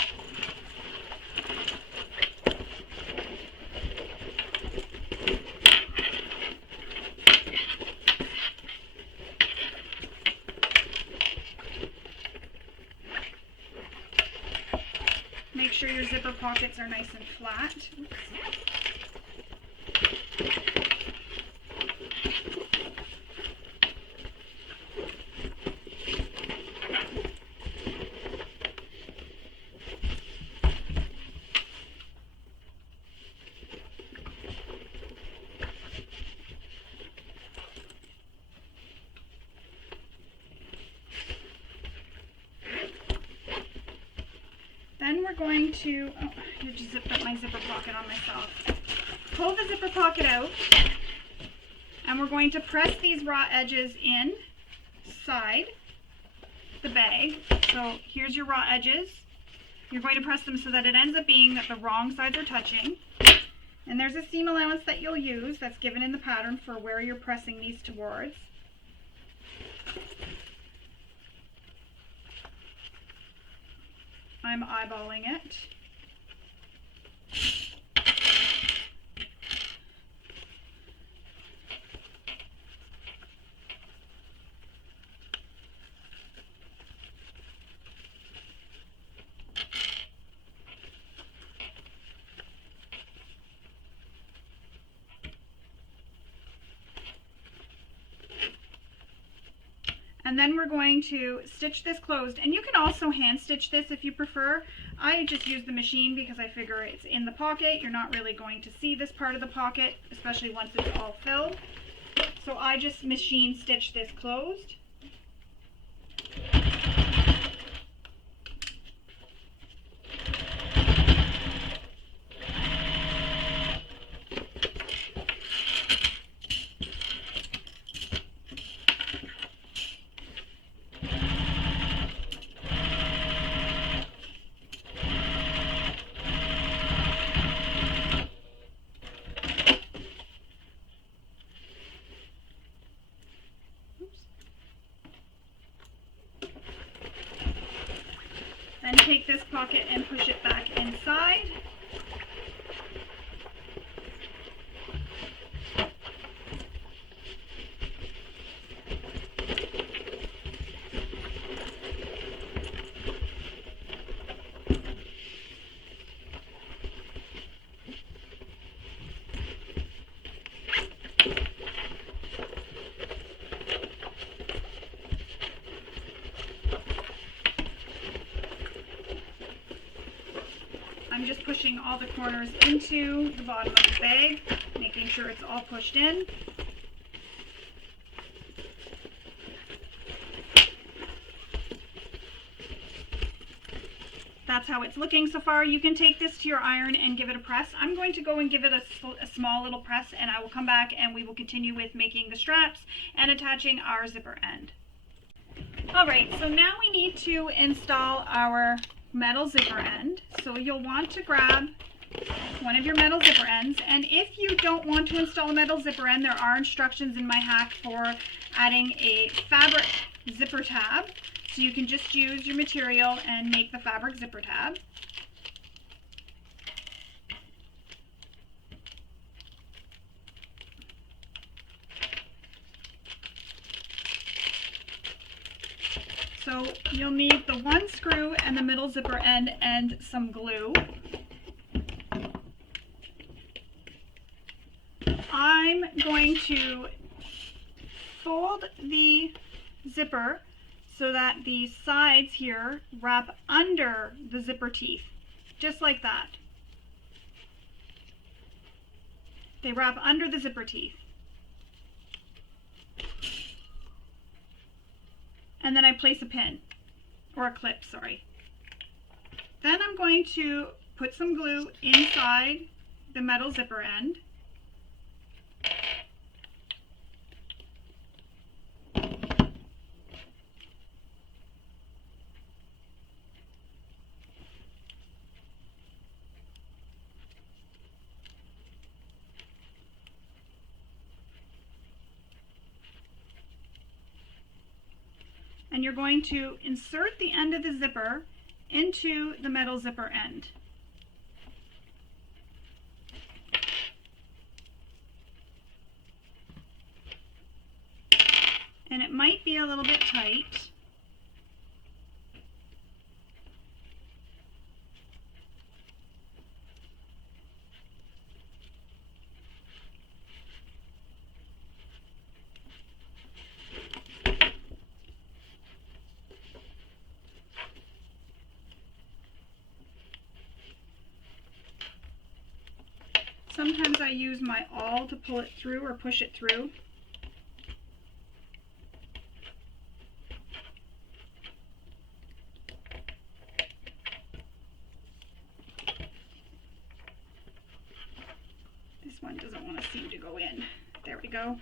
Make sure your zipper pockets are nice and flat. Oops. Then we're going to, oh, I just zipped up my zipper pocket on myself. Pull the zipper pocket out, and we're going to press these raw edges inside the bag. So here's your raw edges. You're going to press them so that it ends up being that the wrong sides are touching. And there's a seam allowance that you'll use that's given in the pattern for where you're pressing these towards. I'm eyeballing it. And then we're going to stitch this closed, and you can also hand stitch this if you prefer. I just use the machine because I figure it's in the pocket. You're not really going to see this part of the pocket, especially once it's all filled. So I just machine stitch this closed. Then take this pocket and push it back inside. I'm just pushing all the corners into the bottom of the bag, making sure it's all pushed in. That's how it's looking so far. You can take this to your iron and give it a press. I'm going to go and give it a small little press, and I will come back and we will continue with making the straps and attaching our zipper end. Alright, so now we need to install our metal zipper end. So you'll want to grab one of your metal zipper ends, and if you don't want to install a metal zipper end, there are instructions in my hack for adding a fabric zipper tab. So you can just use your material and make the fabric zipper tab. So you'll need the one screw and the middle zipper end and some glue. I'm going to fold the zipper so that the sides here wrap under the zipper teeth, just like that. They wrap under the zipper teeth. And then I place a pin, or a clip, sorry. Then I'm going to put some glue inside the metal zipper end. And you're going to insert the end of the zipper into the metal zipper end. And it might be a little bit tight. Sometimes I use my awl to pull it through or push it through. This one doesn't want to seem to go in. There we go.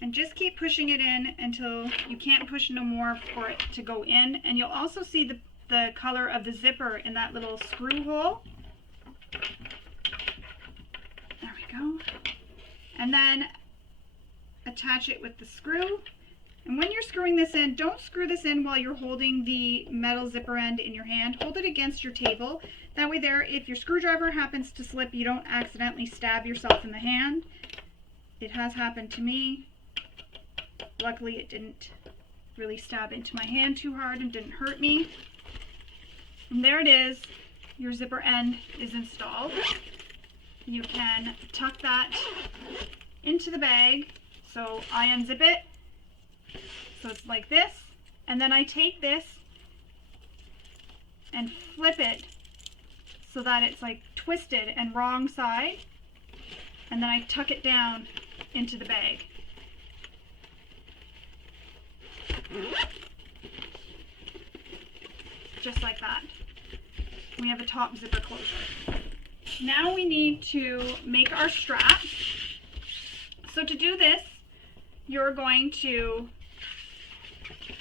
And just keep pushing it in until you can't push no more for it to go in. And you'll also see the color of the zipper in that little screw hole. There we go. And then attach it with the screw. And when you're screwing this in, don't screw this in while you're holding the metal zipper end in your hand. Hold it against your table. That way there, if your screwdriver happens to slip, you don't accidentally stab yourself in the hand. It has happened to me. Luckily it didn't really stab into my hand too hard and didn't hurt me. And there it is. Your zipper end is installed. You can tuck that into the bag. So I unzip it. So it's like this. And then I take this and flip it so that it's like twisted and wrong side, and then I tuck it down into the bag. Just like that. We have a top zipper closure. Now we need to make our strap. So to do this, you're going to,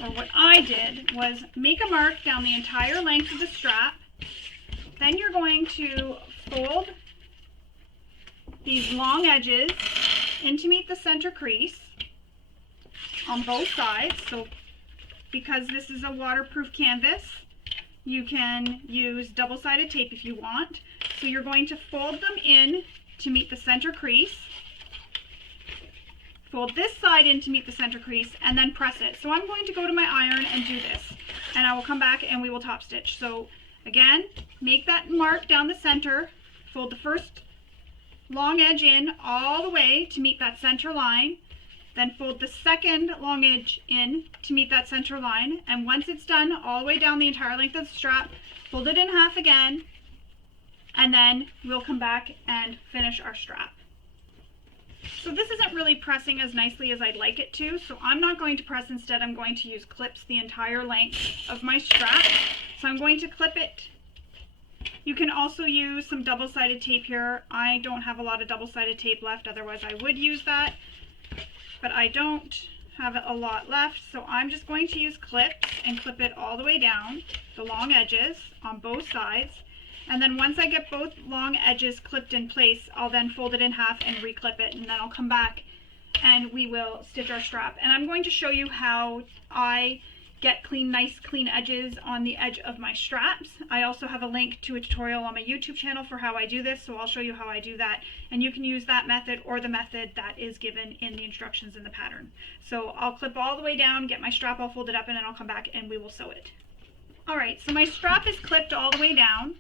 or what I did was make a mark down the entire length of the strap. Then you're going to fold these long edges in to meet the center crease on both sides. So because this is a waterproof canvas, you can use double-sided tape if you want. So you're going to fold them in to meet the center crease. Fold this side in to meet the center crease, and then press it. So I'm going to go to my iron and do this, and I will come back and we will top stitch. So again, make that mark down the center, fold the first long edge in all the way to meet that center line, then fold the second long edge in to meet that center line, and once it's done all the way down the entire length of the strap, fold it in half again, and then we'll come back and finish our strap. So this isn't really pressing as nicely as I'd like it to, so I'm not going to press. Instead, I'm going to use clips the entire length of my strap. So I'm going to clip it. You can also use some double-sided tape here. I don't have a lot of double-sided tape left, otherwise I would use that, but I don't have a lot left, so I'm just going to use clips and clip it all the way down the long edges on both sides. And then once I get both long edges clipped in place, I'll then fold it in half and reclip it, and then I'll come back and we will stitch our strap. And I'm going to show you how I get nice clean edges on the edge of my straps. I also have a link to a tutorial on my YouTube channel for how I do this, so I'll show you how I do that. And you can use that method or the method that is given in the instructions in the pattern. So I'll clip all the way down, get my strap all folded up, and then I'll come back and we will sew it. Alright, so my strap is clipped all the way down.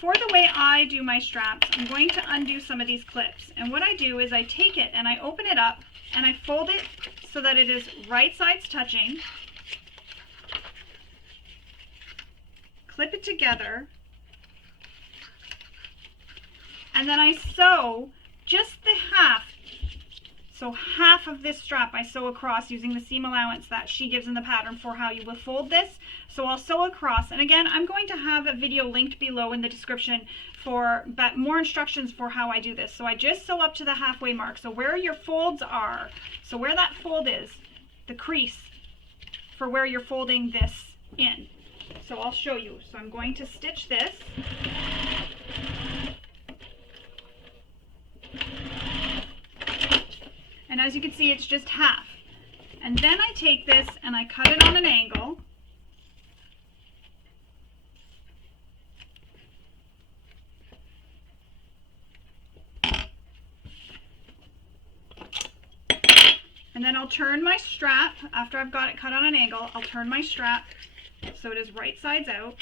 For the way I do my straps, I'm going to undo some of these clips. And what I do is I take it and I open it up and I fold it so that it is right sides touching. Clip it together. And then I sew just the half. So half of this strap I sew across using the seam allowance that she gives in the pattern for how you will fold this. So I'll sew across, and again, I'm going to have a video linked below in the description for more instructions for how I do this. So I just sew up to the halfway mark. So where your folds are, so where that fold is, the crease for where you're folding this in. So I'll show you. So I'm going to stitch this. And as you can see, it's just half. And then I take this and I cut it on an angle. And then I'll turn my strap, after I've got it cut on an angle, I'll turn my strap so it is right sides out.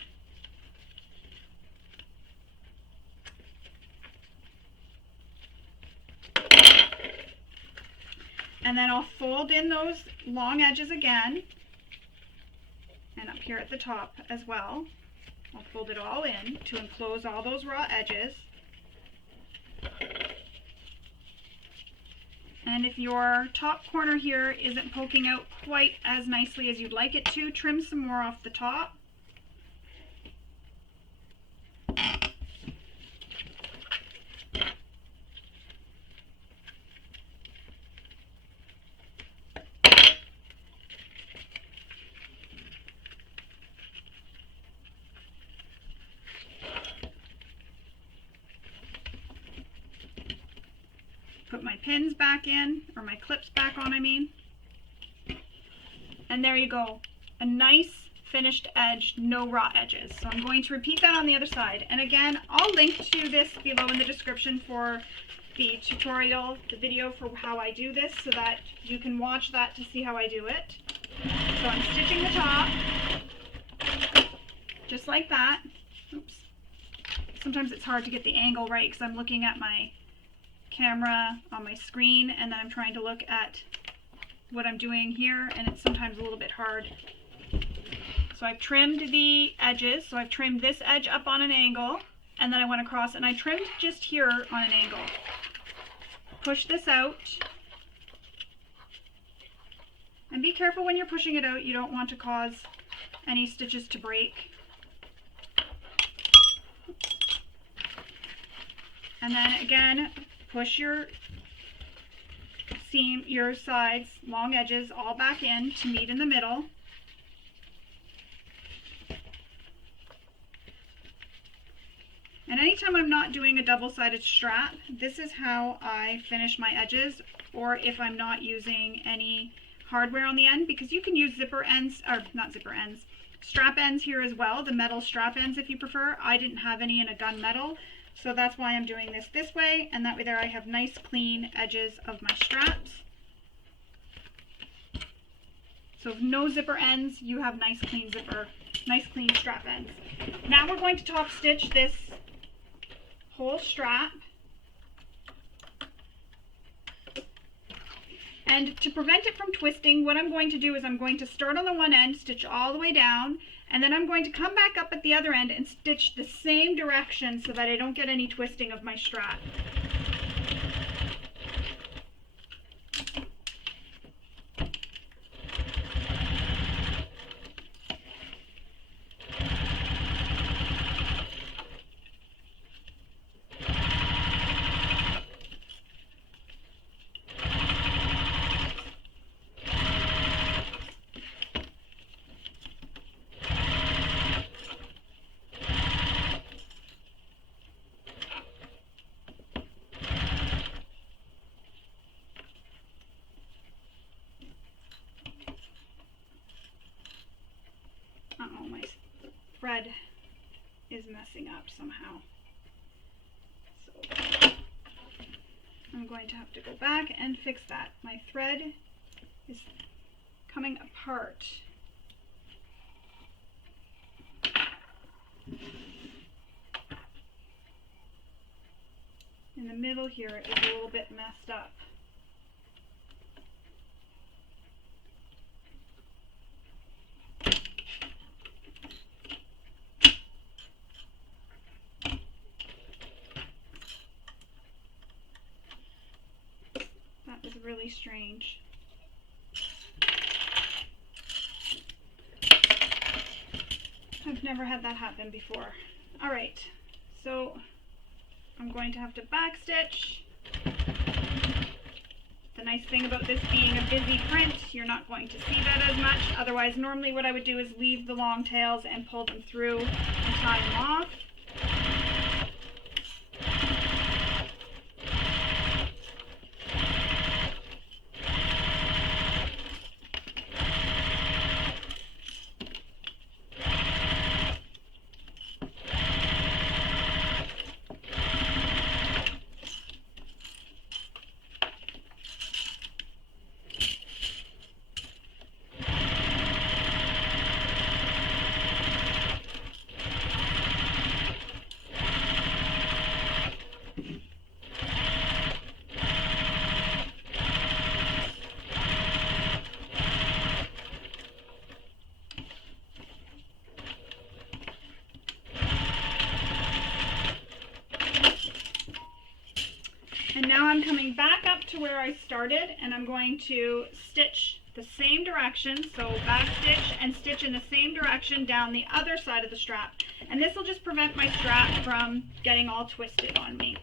And then I'll fold in those long edges again, and up here at the top as well. I'll fold it all in to enclose all those raw edges. And if your top corner here isn't poking out quite as nicely as you'd like it to, trim some more off the top. Put my pins back in, or my clips back on, I mean. And there you go. A nice finished edge, no raw edges. So I'm going to repeat that on the other side. And again, I'll link to this below in the description for the tutorial, the video for how I do this, so that you can watch that to see how I do it. So I'm stitching the top, just like that. Oops. Sometimes it's hard to get the angle right because I'm looking at my camera on my screen and then I'm trying to look at what I'm doing here, and it's sometimes a little bit hard. So I've trimmed the edges. So I've trimmed this edge up on an angle, and then I went across and I trimmed just here on an angle. Push this out. And be careful when you're pushing it out. You don't want to cause any stitches to break. And then again, push your seam, your sides, long edges all back in to meet in the middle. And anytime I'm not doing a double-sided strap, this is how I finish my edges, or if I'm not using any hardware on the end, because you can use zipper ends, or not zipper ends, strap ends here as well, the metal strap ends if you prefer. I didn't have any in a gunmetal, so that's why I'm doing this way, and that way there I have nice clean edges of my straps. So no zipper ends, you have nice clean strap ends. Now we're going to top stitch this whole strap. And to prevent it from twisting, what I'm going to do is I'm going to start on the one end, stitch all the way down, and then I'm going to come back up at the other end and stitch the same direction so that I don't get any twisting of my strap. Uh-oh, my thread is messing up somehow. So I'm going to have to go back and fix that. My thread is coming apart. In the middle here is a little bit messed up. That was really strange. I've never had that happen before. Alright, so I'm going to have to backstitch. The nice thing about this being a busy print, you're not going to see that as much. Otherwise, normally what I would do is leave the long tails and pull them through and tie them off. And now I'm coming back up to where I started, and I'm going to stitch the same direction, so back stitch and stitch in the same direction down the other side of the strap. And this will just prevent my strap from getting all twisted on me.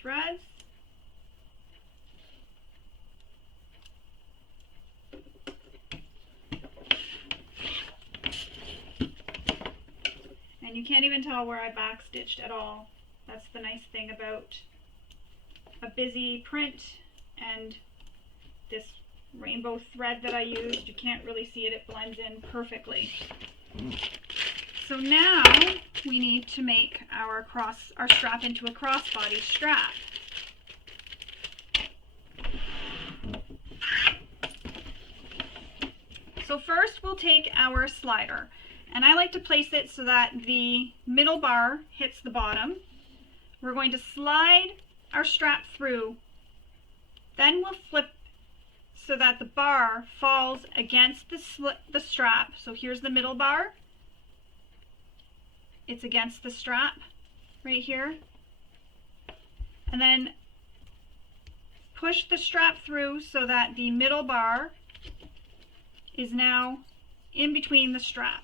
threads. And you can't even tell where I backstitched at all. That's the nice thing about a busy print and this rainbow thread that I used. You can't really see it, it blends in perfectly. So now we need to make our strap into a crossbody strap. So first we'll take our slider, and I like to place it so that the middle bar hits the bottom. We're going to slide our strap through, then we'll flip so that the bar falls against the strap. So here's the middle bar. It's against the strap right here. And then push the strap through so that the middle bar is now in between the strap.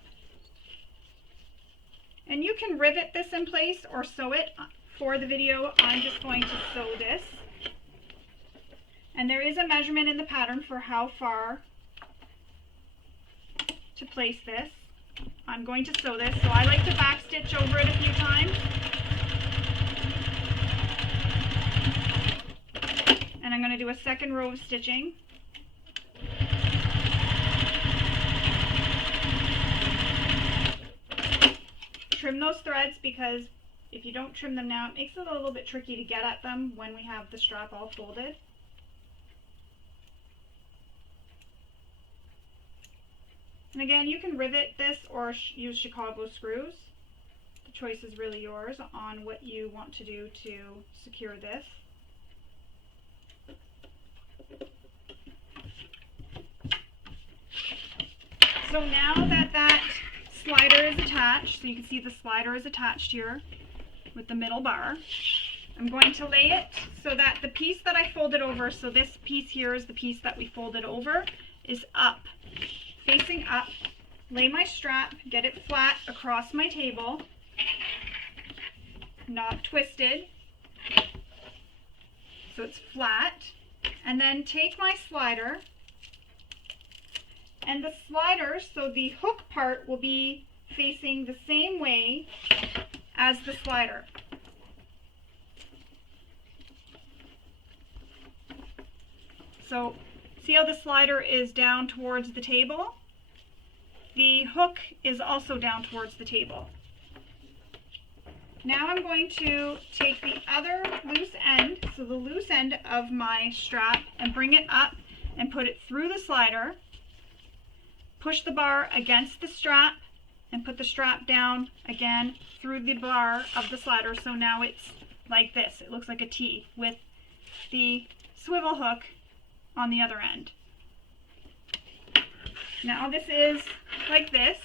And you can rivet this in place or sew it. For the video, I'm just going to sew this. And there is a measurement in the pattern for how far to place this. I'm going to sew this, so I like to backstitch over it a few times. And I'm going to do a second row of stitching. Trim those threads, because if you don't trim them now, it makes it a little bit tricky to get at them when we have the strap all folded. And again, you can rivet this or use Chicago screws. The choice is really yours on what you want to do to secure this. So now that that slider is attached, so you can see the slider is attached here with the middle bar, I'm going to lay it so that the piece that I folded over, so this piece here is the piece that we folded over, is up, facing up. Lay my strap, get it flat across my table, not twisted, so it's flat. And then take my slider, and the slider, so the hook part will be facing the same way as the slider. So see how the slider is down towards the table? The hook is also down towards the table. Now I'm going to take the other loose end, so the loose end of my strap, and bring it up and put it through the slider. Push the bar against the strap and put the strap down again through the bar of the slider. So now it's like this. It looks like a T with the swivel hook on the other end. Now this is like this.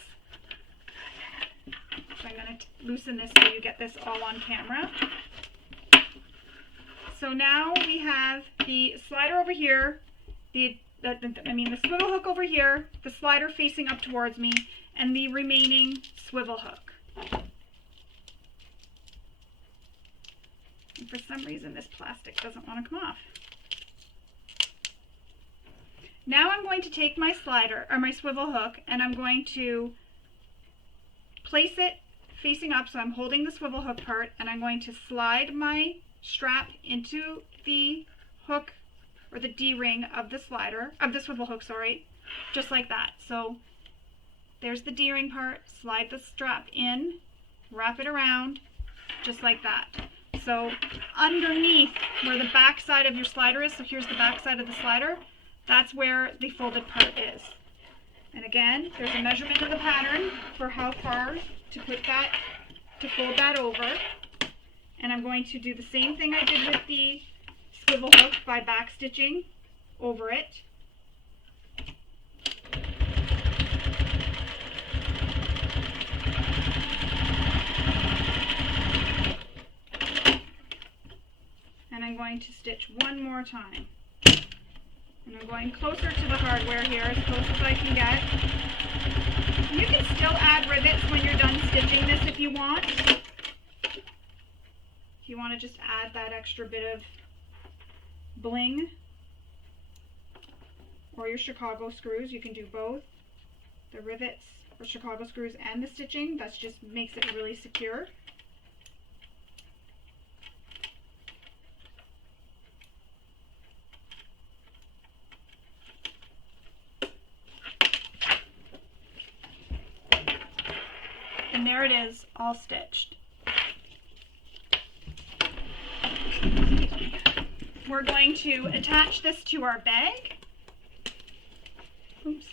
So I'm going to loosen this so you get this all on camera. So now we have the slider over here, the swivel hook over here, the slider facing up towards me, and the remaining swivel hook. And for some reason this plastic doesn't want to come off. Now I'm going to take my slider, or my swivel hook, and I'm going to place it facing up, so I'm holding the swivel hook part, and I'm going to slide my strap into the hook, or the D-ring of the swivel hook, sorry, just like that. So there's the D-ring part, slide the strap in, wrap it around, just like that. So underneath where the back side of your slider is, so here's the back side of the slider, that's where the folded part is. And again, there's a measurement of the pattern for how far to fold that over. And I'm going to do the same thing I did with the swivel hook by back stitching over it. And I'm going to stitch one more time. And I'm going closer to the hardware here, as close as I can get. You can still add rivets when you're done stitching this if you want. If you want to just add that extra bit of bling, or your Chicago screws, you can do both. The rivets or Chicago screws and the stitching, that just makes it really secure. And there it is, all stitched. We're going to attach this to our bag. Oops.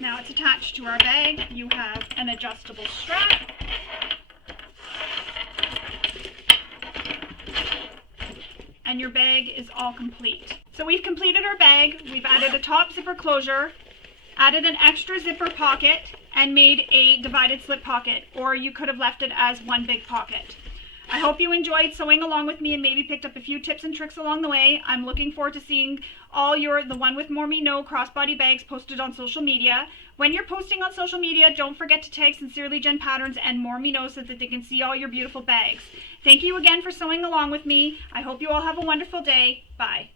Now it's attached to our bag. You have an adjustable strap. And your bag is all complete. So we've completed our bag. We've added a top zipper closure, added an extra zipper pocket, and made a divided slip pocket, or you could have left it as one big pocket. I hope you enjoyed sewing along with me and maybe picked up a few tips and tricks along the way. I'm looking forward to seeing all the One with More Me Know crossbody bags posted on social media. When you're posting on social media, don't forget to tag Sincerely Jen Patterns and More Me Know so that they can see all your beautiful bags. Thank you again for sewing along with me. I hope you all have a wonderful day. Bye.